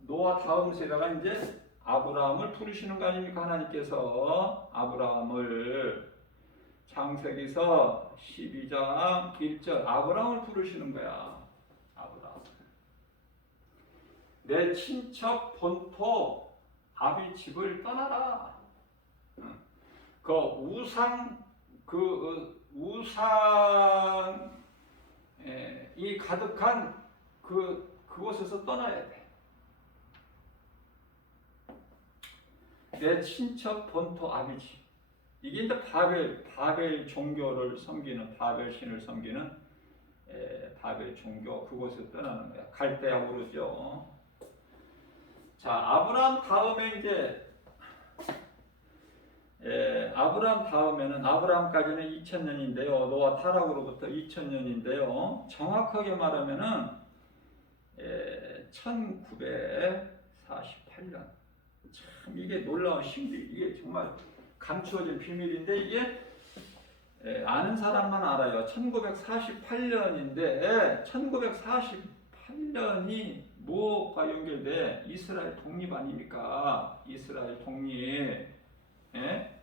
노아 다음 세대가 이제 아브라함을 부르시는 거 아닙니까? 하나님께서 아브라함을 창세기서 12장 1절 아브라함을 부르시는 거야. 아브라함. 내 친척 본토 아비 집을 떠나라. 그 우상이 가득한 그곳에서 떠나야 돼. 내 친척 본토 아비 집. 이게 이제 바벨 종교를 섬기는 바벨 신을 섬기는 바벨 종교 그곳을 떠나는 거야. 갈대아 오르죠. 자, 아브라함 다음에 이제 아브라함 다음에는 아브라함까지는 2000년인데요. 노아 타락으로부터 2000년인데요. 정확하게 말하면은 1948년. 참 이게 놀라운 신비. 이게 정말 감추어진 비밀인데 이게 아는 사람만 알아요. 1948년인데 1948년이 뭐가 연결돼? 이스라엘 독립 아닙니까? 이스라엘 독립. 예?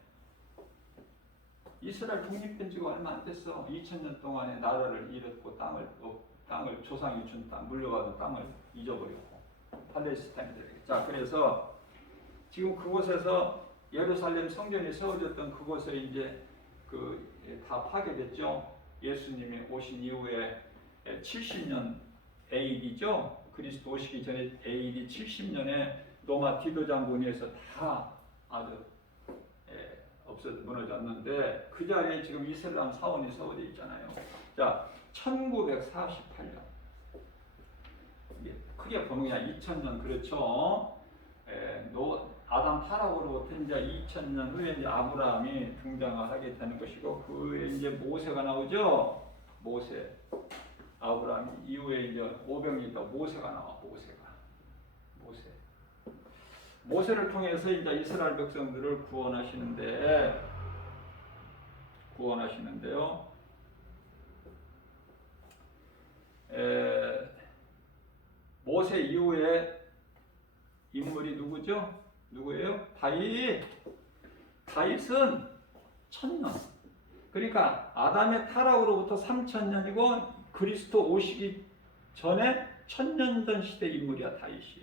이스라엘 독립된 지가 얼마 안 됐어. 2000년 동안에 나라를 잃었고 땅을 조상이 준 땅, 물려받은 땅을 잊어버렸고 팔레스타인들에게. 자, 그래서 지금 그곳에서 예루살렘 성전이 세워졌던 그곳에 이제 다 파괴됐죠. 예수님이 오신 이후에 70년 AD죠. 그리스도 오시기 전에 AD 70년에 로마 디도 장군에 의해서 다 아주 무너졌는데 그 자리에 지금 이슬람 사원이 세워져 있잖아요. 자, 1948년. 크게 보면 그냥 2000년 그렇죠. 아담 타락으로부터 이제 2000년 후에 이제 아브라함이 등장을 하게 되는 것이고 그 후에 이제 모세가 나오죠. 모세. 아브라함 이후에 이제 500년 있다 모세가 나와. 모세를 통해서 이제 이스라엘 백성들을 구원하시는데요. 모세 이후에 인물이 누구예요? 다윗은 1000년. 그러니까 아담의 타락으로부터 3000년이고 그리스도 오시기 전에 1000년 전 시대 인물이야, 다윗이.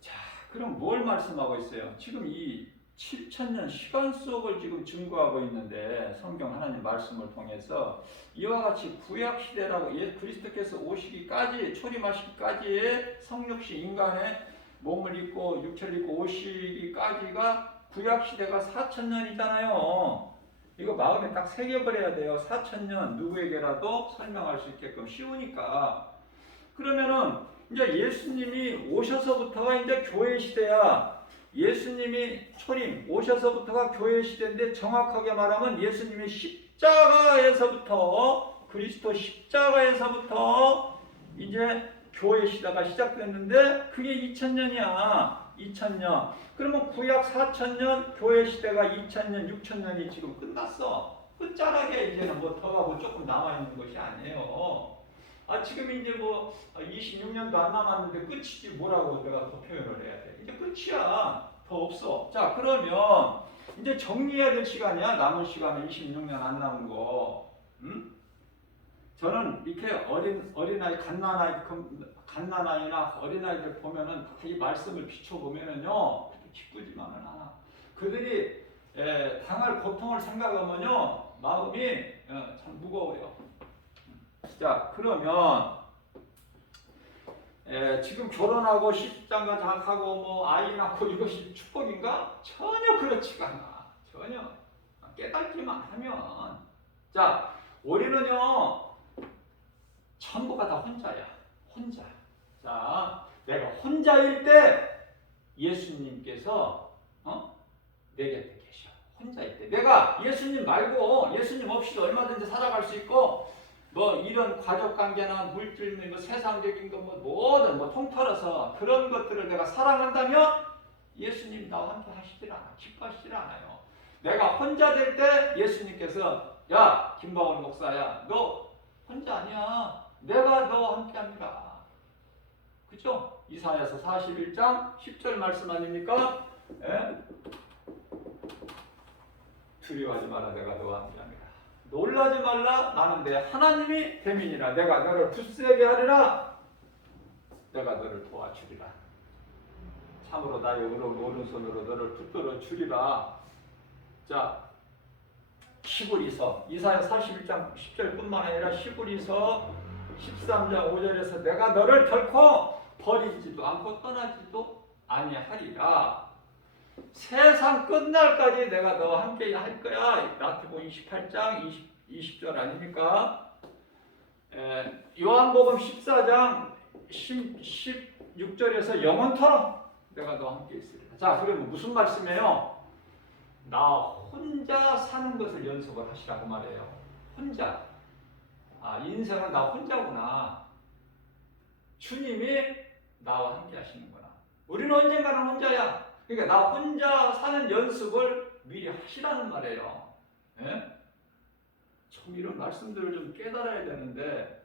자, 그럼 뭘 말씀하고 있어요? 지금 이 7000년 시간 속을 지금 증거하고 있는데 성경 하나님 말씀을 통해서 이와 같이 구약 시대라고 그리스도께서 오시기까지 초림하시기까지의 성육신 인간의 몸을 입고 육체를 입고 오시기까지가 구약 시대가 4000년이잖아요. 이거 마음에 딱 새겨버려야 돼요. 4000년 누구에게라도 설명할 수 있게끔 쉬우니까. 그러면은 이제 예수님이 오셔서부터가 이제 교회 시대야. 예수님이 초림 오셔서부터가 교회 시대인데 정확하게 말하면 예수님이 십자가에서부터 그리스도 십자가에서부터 이제 교회 시대가 시작됐는데 그게 2000년이야. 2000년. 그러면 구약 4000년, 교회 시대가 2000년, 6000년이 지금 끝났어. 끝자락에 이제는 뭐 더 가고 조금 남아있는 것이 아니에요. 지금 이제 뭐 26년도 안 남았는데 끝이지 뭐라고 내가 더 표현을 해야 돼. 이제 끝이야. 더 없어. 자, 그러면 이제 정리해야 될 시간이야. 남은 시간은 26년 안 남은 거. 응? 저는 이렇게 어린아이, 갓난아이나 어린아이들 보면은 이 말씀을 비춰보면은요, 기쁘지만은 않아. 그들이 당할 고통을 생각하면요, 마음이 참 무거워요. 자, 그러면 지금 결혼하고 시집장가 장가가고 뭐 아이 낳고 이것이 축복인가? 전혀 그렇지가 않아. 전혀. 깨닫기만 하면. 자, 우리는요 전부가 다 혼자야. 혼자. 자, 내가 혼자일 때 예수님께서 내 곁에 계셔. 혼자일 때. 내가 예수님 말고 예수님 없이도 얼마든지 살아갈 수 있고 뭐 이런 가족관계나 물질, 뭐 세상적인 거 뭐든 통틀어서 그런 것들을 내가 사랑한다면 예수님 나와 함께 하시질 않아. 기뻐하시질 않아요. 내가 혼자 될 때 예수님께서 야, 김박원 목사야, 너 혼자 아니야. 내가 너와 함께 합니다. 그죠? 이사야서 41장 10절 말씀 아닙니까? 두려워하지 마라. 내가 너와 함께 합니다. 놀라지 말라. 나는 내 하나님이 됨이니라. 내가 너를 굳세게 하리라. 내가 너를 도와주리라. 참으로 나의 오른손으로 너를 붙들어 주리라. 자, 시브리서 이사야 41장 10절뿐만 아니라 시브리서 13장 5절에서 내가 너를 결코 버리지도 않고 떠나지도 아니하리라. 세상 끝날까지 내가 너와 함께 할 거야. 마태복음 28장 20절 아닙니까? 요한복음 14장 16절에서 영원토록 내가 너와 함께 있으리라. 자, 그러면 무슨 말씀이에요? 나 혼자 사는 것을 연습을 하시라고 말해요. 혼자. 인생은 나 혼자구나. 주님이 나와 함께 하시는구나. 우리는 언젠가는 혼자야. 그러니까 나 혼자 사는 연습을 미리 하시라는 말이에요. 예? 참 이런 말씀들을 좀 깨달아야 되는데,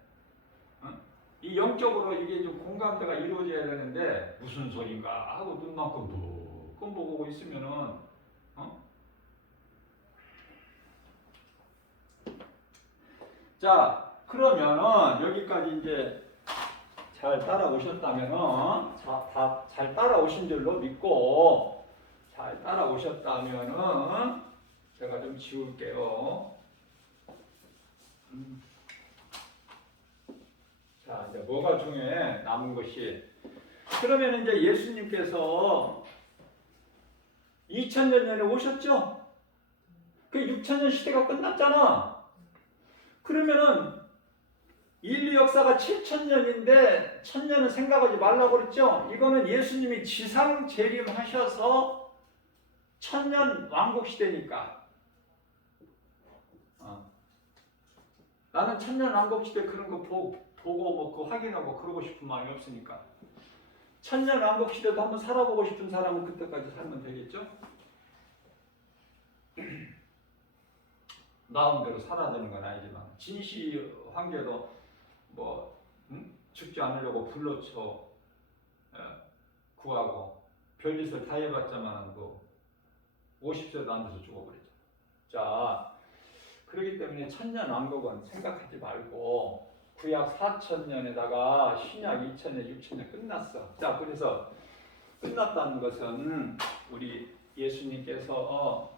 이 영적으로 이게 좀 공감대가 이루어져야 되는데 무슨 소린가 하고 눈만 끔찍끔 보고 있으면은 자, 그러면은 여기까지 이제 잘 따라오셨다면은 다 잘 따라오신 줄로 믿고 잘 따라오셨다면은 제가 좀 지울게요. 자, 이제 뭐가 중요해? 남은 것이. 그러면 이제 예수님께서 2000년 전에 오셨죠? 그 6000년 시대가 끝났잖아. 그러면은 인류 역사가 7000년인데 1000년은 생각하지 말라고 그랬죠? 이거는 예수님이 지상 재림하셔서 1000년 왕국 시대니까. 나는 1000년 왕국 시대 그런 거 보고 뭐 그거 확인하고 그러고 싶은 마음이 없으니까. 1000년 왕국 시대도 한번 살아보고 싶은 사람은 그때까지 살면 되겠죠? 마음대로 살아야 되는 건 아니지만 진시 황제도 뭐 죽지 않으려고 불로쳐 구하고 별짓을 다 해봤자만 그 50세도 안 돼서 죽어버렸죠. 자, 그렇기 때문에 천년 왕국은 생각하지 말고 구약 4000년에다가 신약 2000년, 6000년 끝났어. 자, 그래서 끝났다는 것은 우리 예수님께서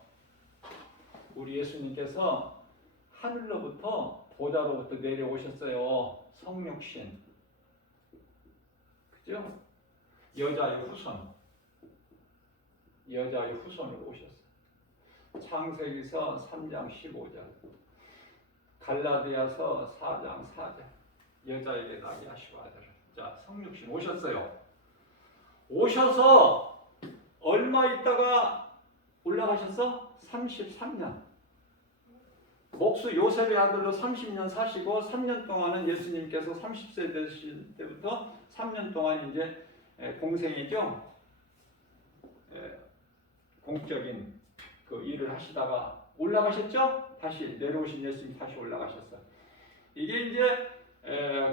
하늘로부터 보좌로부터 내려오셨어요. 성육신. 그죠? 여자의 후손으로 오셨어요. 창세기서 3장 15절, 갈라디아서 4장 4절, 여자에게 나게 하시고 아들을. 자, 성육신 오셨어요. 오셔서 얼마 있다가 올라가셨어? 33년. 목수 요셉의 아들로 30년 사시고 3년 동안은 예수님께서 30세 되실 때부터 3년 동안 이제 공생이죠. 공적인 그 일을 하시다가 올라가셨죠? 다시 내려오신 예수님 다시 올라가셨어요. 이게 이제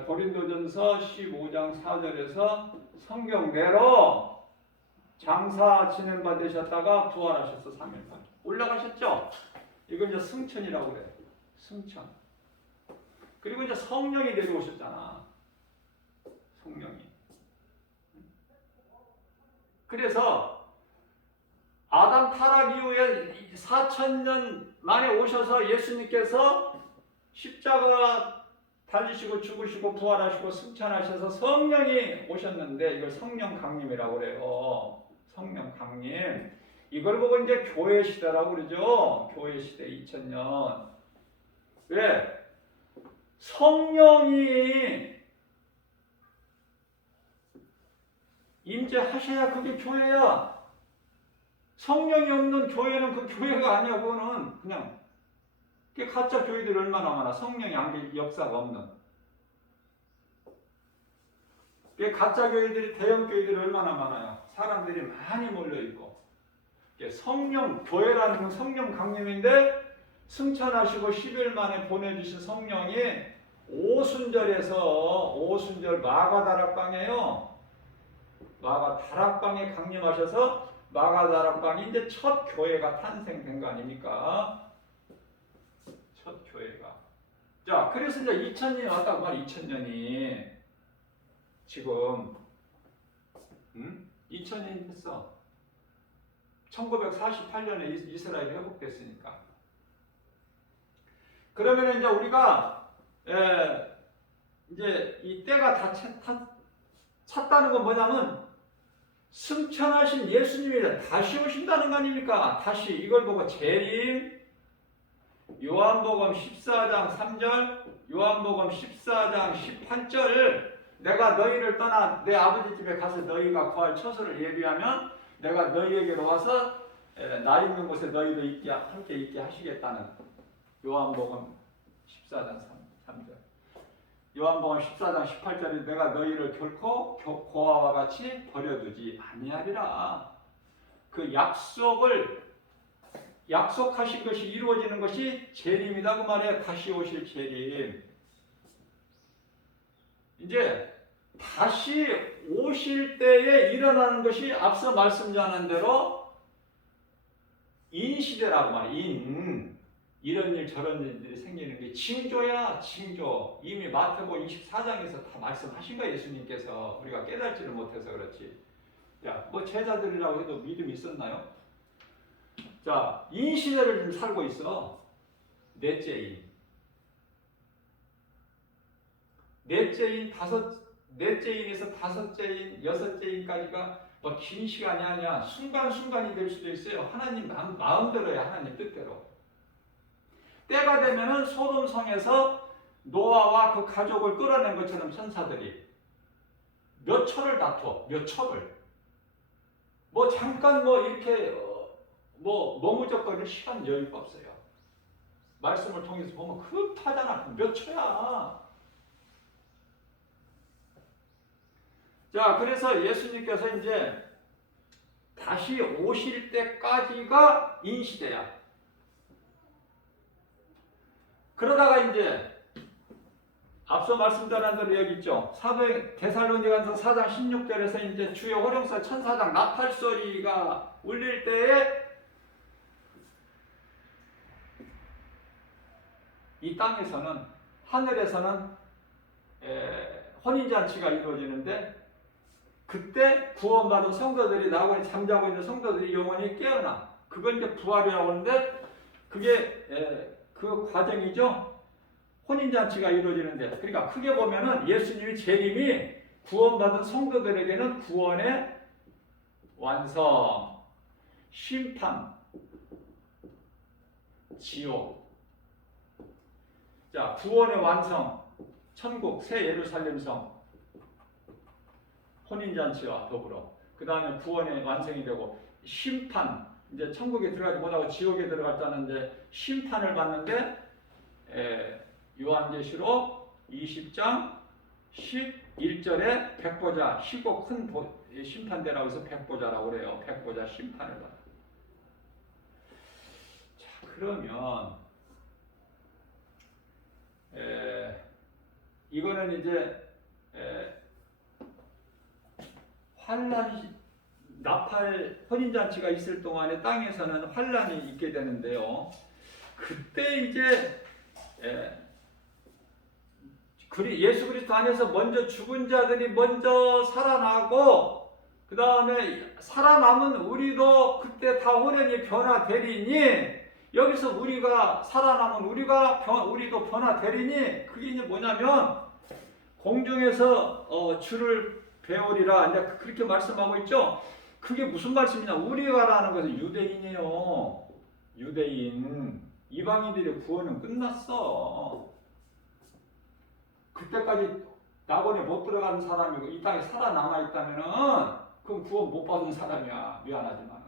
고린도전서 15장 4절에서 성경대로 장사 지낸 바 되셨다가 부활하셔서 3일 만에 올라가셨죠? 이걸 이제 승천이라고 그래. 승천. 그리고 이제 성령이 내려오셨잖아. 성령이. 그래서 아담 타락 이후에 4000년 만에 오셔서 예수님께서 십자가 달리시고 죽으시고 부활하시고 승천하셔서 성령이 오셨는데 이걸 성령 강림이라고 그래요. 성령 강림. 이걸 보고 이제 교회 시대라고 그러죠. 교회 시대 2000년. 왜? 성령이 임재하셔야 그게 교회야. 성령이 없는 교회는 그 교회가 아니야. 그거는 그냥 그게 가짜 교회들이 얼마나 많아. 성령이 안 역사가 없는. 그게 가짜 교회들이 대형 교회들이 얼마나 많아요. 사람들이 많이 몰려 있고. 성령 교회라는 건 성령 강림인데 승천하시고 10일 만에 보내주신 성령이 오순절 마가다락방이에요. 마가다락방에 강림하셔서 마가다락방이 이제 첫 교회가 탄생된 거 아닙니까? 첫 교회가. 자, 그래서 이제 2000년이 왔다고 말 2000년이 지금 2000년이 됐어. 1948년에 이스라엘이 회복됐으니까. 그러면 이제 우리가 이제 이 때가 다 찼다는 건 뭐냐면 승천하신 예수님이 다시 오신다는 거 아닙니까? 다시 이걸 보고 재림, 요한복음 14장 3절, 요한복음 14장 18절, 내가 너희를 떠나 내 아버지 집에 가서 너희가 거할 처소를 예비하면 내가 너희에게로 와서 나 있는 곳에 너희도 함께 있게 하시겠다는 요한복음 14장 3절. 요한복음 14장 18절에 내가 너희를 결코 고아와 같이 버려두지 아니하리라. 그 약속하신 것이 이루어지는 것이 재림이다 그 말이에요. 다시 오실 재림. 이제 다시 오실 때에 일어나는 것이 앞서 말씀드린 대로 인시대라고 말이에요. 이런 일 저런 일들이 생기는 게 징조야, 징조. 이미 마태복음 24장에서 다 말씀하신 거예요, 예수님께서. 우리가 깨닫지를 못해서 그렇지. 자, 뭐 제자들이라고 해도 믿음이 있었나요? 자, 인시대를 좀 살고 있어. 넷째인, 넷째인에서 다섯째인, 여섯째인까지가 뭐 긴 시간이 아니야. 순간순간이 될 수도 있어요. 하나님 마음대로야, 하나님 뜻대로. 때가 되면은 소돔성에서 노아와 그 가족을 끌어낸 것처럼 천사들이 몇 철을 다퉈, 몇 철을. 뭐 잠깐 뭐 이렇게 뭐 머무적거릴 시간 여유가 없어요. 말씀을 통해서 보면 급하잖아. 몇 초야. 자, 그래서 예수님께서 이제 다시 오실 때까지가 인시대야. 그러다가 이제 앞서 말씀드린 대로 여기 있죠. 데살로니가서 4장 16절에서 이제 주의 호령사 천사장 나팔 소리가 울릴 때에 이 땅에서는, 하늘에서는 혼인잔치가 이루어지는데, 그때 구원받은 성도들이 나고 잠자고 있는 성도들이 영원히 깨어나. 그건 이제 부활이라고 하는데, 그게 그 과정이죠. 혼인잔치가 이루어지는데, 그러니까 크게 보면은 예수님의 재림이 구원받은 성도들에게는 구원의 완성, 심판, 지옥. 자, 구원의 완성, 천국, 새 예루살렘성, 혼인잔치와 더불어. 그 다음에 구원의 완성이 되고, 심판, 이제 천국에 들어가지 못하고 지옥에 들어갔다는데 심판을 받는데, 요한계시록 20장 11절에 백보자, 시고 큰 심판대라고 해서 백보자라고 그래요. 백보자 심판을 받아. 자, 그러면 이거는 이제 나팔 혼인잔치가 있을 동안에 땅에서는 환란이 있게 되는데요. 그때 이제 예수 그리스도 안에서 먼저 죽은 자들이 먼저 살아나고, 그 다음에 살아남은 우리도 그때 다 호련히 변화되리니, 여기서 우리가 살아남은 우리도 변화되리니, 그게 이제 뭐냐면 공중에서 주를 배우리라, 이제 그렇게 말씀하고 있죠. 그게 무슨 말씀이냐? 우리가라는 것은 유대인이에요. 유대인. 이방인들의 구원은 끝났어. 그때까지 낙원에 못 들어가는 사람이고 이 땅에 살아남아 있다면은 그럼 구원 못 받은 사람이야. 미안하지만.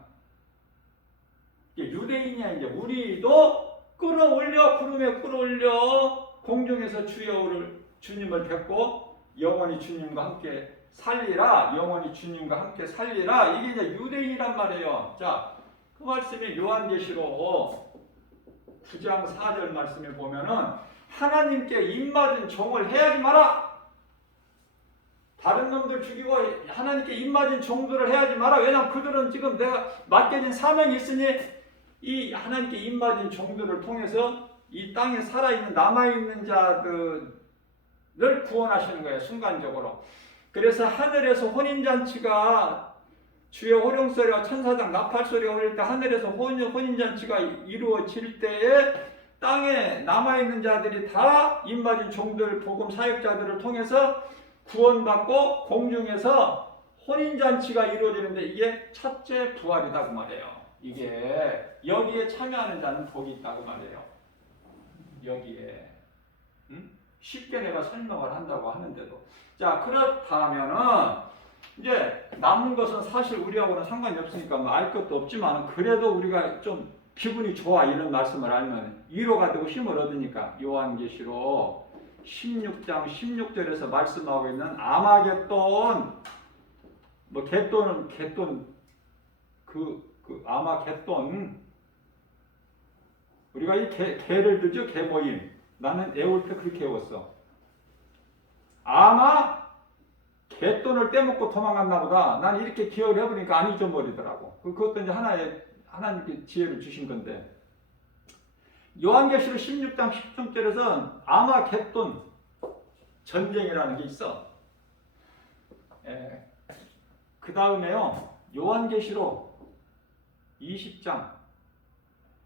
유대인이야. 이제 우리도 구름에 끌어올려 공중에서 주님을 뵙고 영원히 주님과 함께 살리라. 영원히 주님과 함께 살리라. 이게 이제 유대인이란 말이에요. 자, 그 말씀이 요한계시록 9장 4절 말씀에 보면은 하나님께 입맞은 종을 해하지 마라. 다른 놈들 죽이고 하나님께 입맞은 종들을 해하지 마라. 왜냐하면 그들은 지금 내가 맡겨진 사명이 있으니 이 하나님께 입맞은 종들을 통해서 이 땅에 살아있는 남아있는 자들을 구원하시는 거예요. 순간적으로. 그래서 하늘에서 혼인잔치가 주의 호령소리와 천사장 나팔소리가 울릴 때 하늘에서 혼인잔치가 이루어질 때에 땅에 남아있는 자들이 다 입맞은 종들, 복음 사역자들을 통해서 구원받고 공중에서 혼인잔치가 이루어지는데 이게 첫째 부활이다 그 말이에요. 이게 여기에 참여하는 자는 복이 있다고 말이에요. 여기에 쉽게 내가 설명을 한다고 하는데도. 자, 그렇다면은 이제 남은 것은 사실 우리하고는 상관이 없으니까 뭐 알 것도 없지만 그래도 우리가 좀 기분이 좋아 이런 말씀을 알면 위로가 되고 힘을 얻으니까 요한계시록 16장 16절에서 말씀하고 있는 아마겟돈, 뭐 겟돈 그 아마겟돈, 우리가 이 개를 들죠. 개 모임. 나는 애울 때 그렇게 애웠어. 아마 갯돈을 떼먹고 도망갔나 보다. 난 이렇게 기억을 해보니까 안 잊어버리더라고. 그것도 이제 하나님께 지혜를 주신 건데. 요한계시록 16장 10절에서는 아마 갯돈 전쟁이라는 게 있어. 그 다음에요. 요한계시록 20장.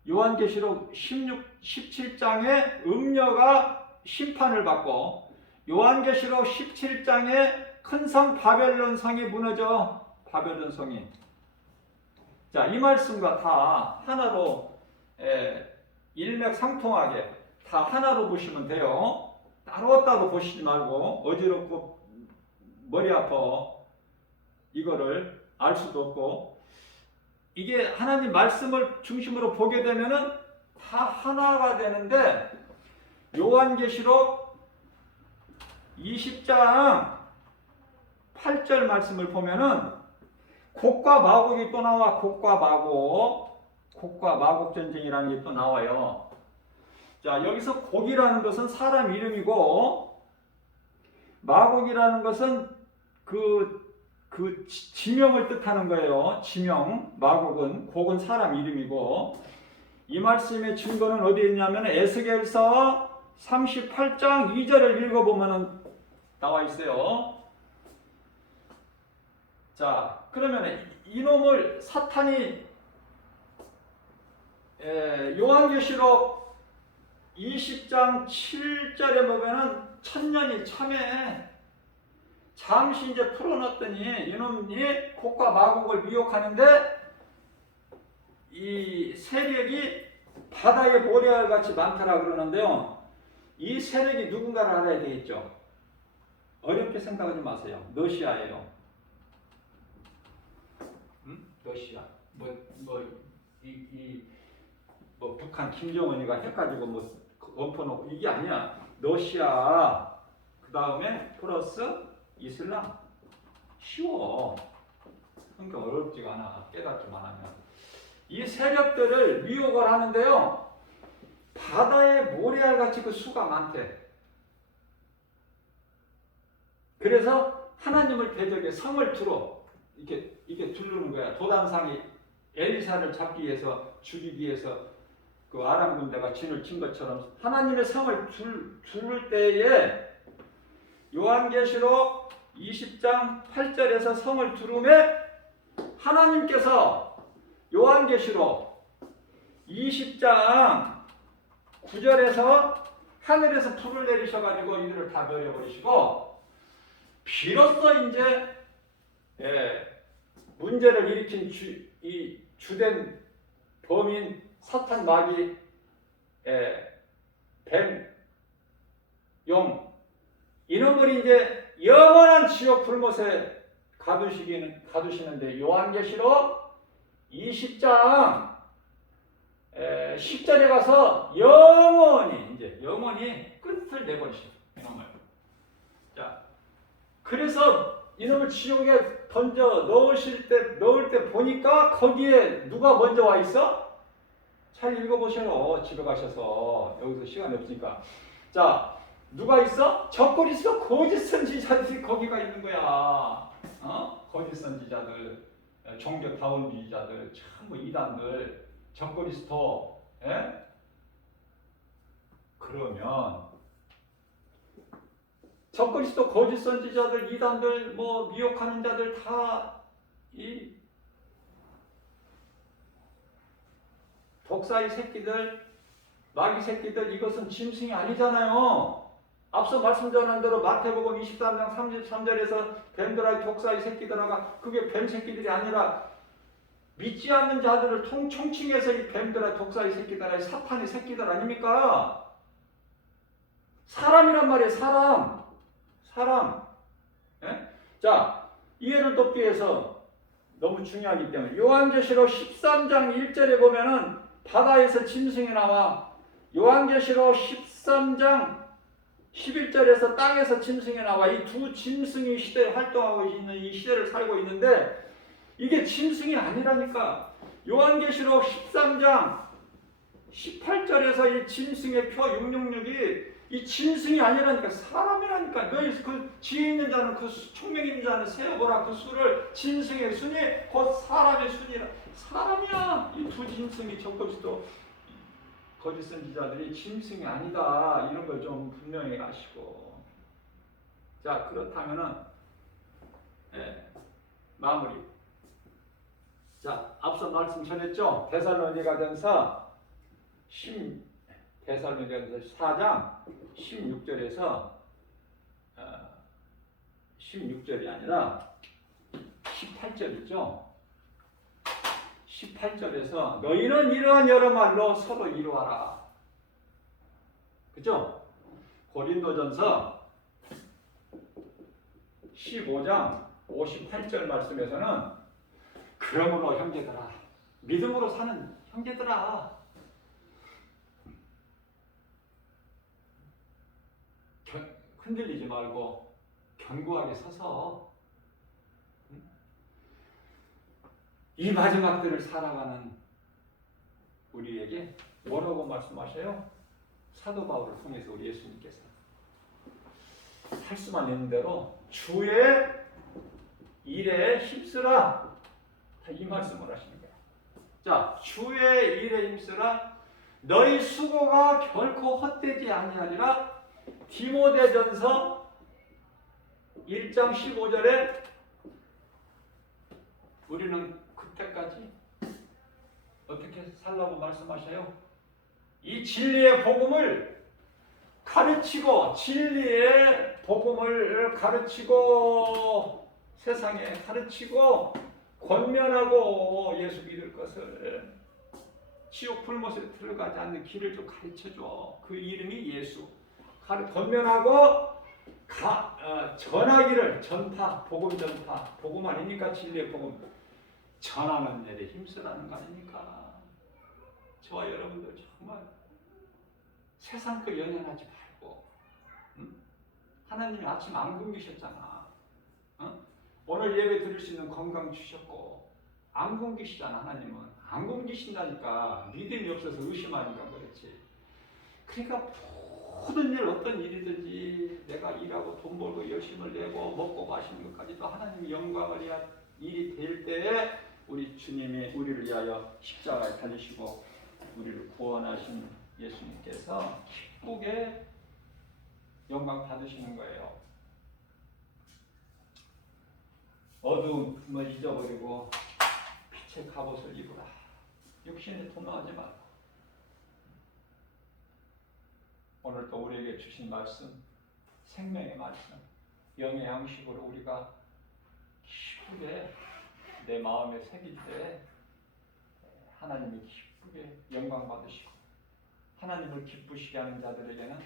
요한계시록 17장에 음녀가 심판을 받고 요한계시록 17장에 큰 성 바벨론 성이 무너져. 바벨론 성이. 자, 이 말씀과 다 하나로 일맥상통하게 다 하나로 보시면 돼요. 따로 보시지 말고 어지럽고 머리 아파 이거를 알 수도 없고, 이게 하나님 말씀을 중심으로 보게 되면은 다 하나가 되는데, 요한계시록 20장 8절 말씀을 보면은 곡과 마곡이 또 나와. 곡과 마곡 전쟁이라는 게 또 나와요. 자, 여기서 곡이라는 것은 사람 이름이고 마곡이라는 것은 그 지명을 뜻하는 거예요. 지명. 마곡은, 곡은 사람 이름이고, 이 말씀의 증거는 어디에 있냐면 에스겔서 38장 2절을 읽어보면 나와 있어요. 자, 그러면 이놈을 사탄이 요한계시록 20장 7절에 보면은 천년이 참해. 잠시 이제 풀어놨더니 이놈이 곡과 마곡을 미혹하는데 이 세력이 바다의 모래알 같이 많다라 그러는데요. 이 세력이 누군가를 알아야 되겠죠. 어렵게 생각하지 마세요. 러시아예요. 러시아. 뭐 북한 김정은이가 해가지고 뭐 엎어놓고 이게 아니야. 러시아. 그 다음에 플러스 이슬람. 쉬워. 그러니까 어렵지가 않아. 깨닫기만 하면. 이 세력들을 미혹을 하는데요. 바다에 모래알같이 그 수가 많대. 그래서 하나님을 대적해 성을 두러 이렇게 두르는 거야. 도단상이 엘리사를 잡기 위해서, 죽이기 위해서 그 아람 군대가 진을 친 것처럼 하나님의 성을 두를 때에 요한계시록 20장 8절에서 성을 두름에 하나님께서 요한계시록 20장 9절에서 하늘에서 불을 내리셔가지고 이들을 다 멸해버리시고, 비로소 이제 문제를 일으킨 이 주된 범인 사탄 마귀 뱀 용 이놈을 이제 영원한 지옥 불못에 가두시는데 요한계시록 20장 10절에 가서 영원히 끝을 내버리시고 이놈을. 자, 그래서 이놈을 지옥에 던져 넣을 때 보니까 거기에 누가 먼저 와 있어? 잘 읽어보셔요. 집에 가셔서. 여기서 시간이 없으니까. 자, 누가 있어? 적그리스도 거짓 선지자들이 거기가 있는 거야. 거짓 선지자들, 종교 다운주의자들, 참 이단들, 적그리스도. 그러면 적그리스도, 거짓 선지자들, 이단들, 뭐 미혹하는 자들 다 이 독사의 새끼들, 마귀 새끼들, 이것은 짐승이 아니잖아요. 앞서 말씀드린 대로 마태복음 23장 33절에서 뱀들아 독사의 새끼들아가 그게 뱀 새끼들이 아니라 믿지 않는 자들을 총칭해서 이 뱀들아 독사의 새끼들아 사탄의 새끼들 아닙니까? 사람이란 말이에요. 사람. 예? 자, 이해를 돕기 위해서 너무 중요하기 때문에 요한계시록 13장 1절에 보면은 바다에서 짐승이 나와 요한계시록 13장 11절에서 땅에서 짐승이 나와 이 두 짐승이 시대에 활동하고 있는 이 시대를 살고 있는데 이게 짐승이 아니라니까. 요한계시록 13장 18절에서 이 짐승의 표 666이 이 짐승이 아니라니까 사람이라니까. 너희 그 지혜 있는 자는 그 총명 있는 자는 세어보라. 그 수를 짐승의 순이 곧 사람의 순이라. 사람이야. 이 두 짐승이 적금시도 거짓 선지자들이 짐승이 아니다. 이런 걸 좀 분명히 아시고. 자, 그렇다면은 마무리. 자, 앞서 말씀 전했죠. 데살로니가전서 4장 16절에서 16절이 아니라 18절이죠. 18절에서 너희는 이러한 여러 말로 서로 이루어라. 그죠? 고린도전서 15장 58절 말씀에서는 그러므로 형제들아, 믿음으로 사는 형제들아, 흔들리지 말고 견고하게 서서 이 마지막 때를 살아가는 우리에게 뭐라고 말씀하셔요? 사도 바울을 통해서 우리 예수님께서 할 수만 있는 대로 주의 일에 힘쓰라. 이 말씀을 하시는 거예요. 자, 주의 일에 힘쓰라. 너희 수고가 결코 헛되지 아니하리라. 디모데전서 1장 15절에 우리는 그때까지 어떻게 살라고 말씀하셔요? 이 진리의 복음을 가르치고 진리의 복음을 가르치고 세상에 가르치고 권면하고 예수 믿을 것을 지옥 불못에 들어가지 않는 길을 좀 가르쳐줘. 그 이름이 예수. 권면하고 전하기를 전파, 복음 전파, 복음 아닙니까? 진리의 복음 전하는 일에 힘쓰라는 거 아닙니까? 저와 여러분들 정말 세상 거 연연하지 말고, 응? 하나님이 아침 안 굶기셨잖아. 응? 오늘 예배 드릴 수 있는 건강 주셨고 안 굶기시잖아. 하나님은 안 굶기신다니까. 믿음이 없어서 의심하니까 그렇지. 그러니까 모든 일 어떤 일이든지 내가 일하고 돈 벌고 열심을 내고 먹고 마시는 것까지도 하나님이 영광을 위한 일이 될 때에 우리 주님이 우리를 위하여 십자가에 달리시고 우리를 구원하신 예수님께서 기쁘게 영광 받으시는 거예요. 어두움을 잊어버리고 빛의 갑옷을 입으라. 육신에 도망하지 말고. 오늘 또 우리에게 주신 말씀, 생명의 말씀, 영의 양식으로 우리가 기쁘게 내 마음에 새길 때 하나님이 기쁘게 영광 받으시고 하나님을 기쁘시게 하는 자들에게는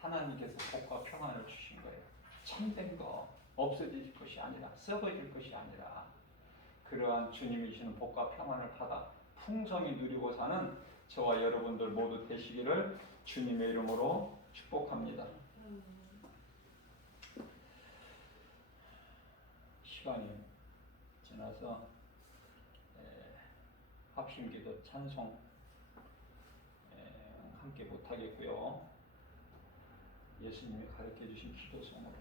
하나님께서 복과 평안을 주신 거예요. 참된 거 없어질 것이 아니라 썩어질 것이 아니라 그러한 주님이 주시는 복과 평안을 받아 풍성히 누리고 사는 저와 여러분들 모두 되시기를 주님의 이름으로 축복합니다. 시간이 지나서 합심기도 찬송 함께 못하겠고요. 예수님이 가르쳐 주신 기도송으로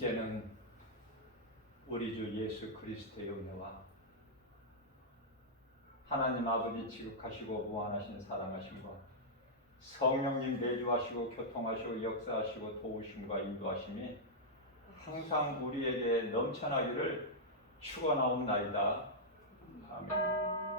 이제는 우리 주 예수 그리스도의 은혜와 하나님 아버지 지극하시고 무한하신 사랑하심과 성령님 내주하시고 교통하시고 역사하시고 도우심과 인도하심이 항상 우리에게 넘쳐나기를 축원하옵나이다. 아멘.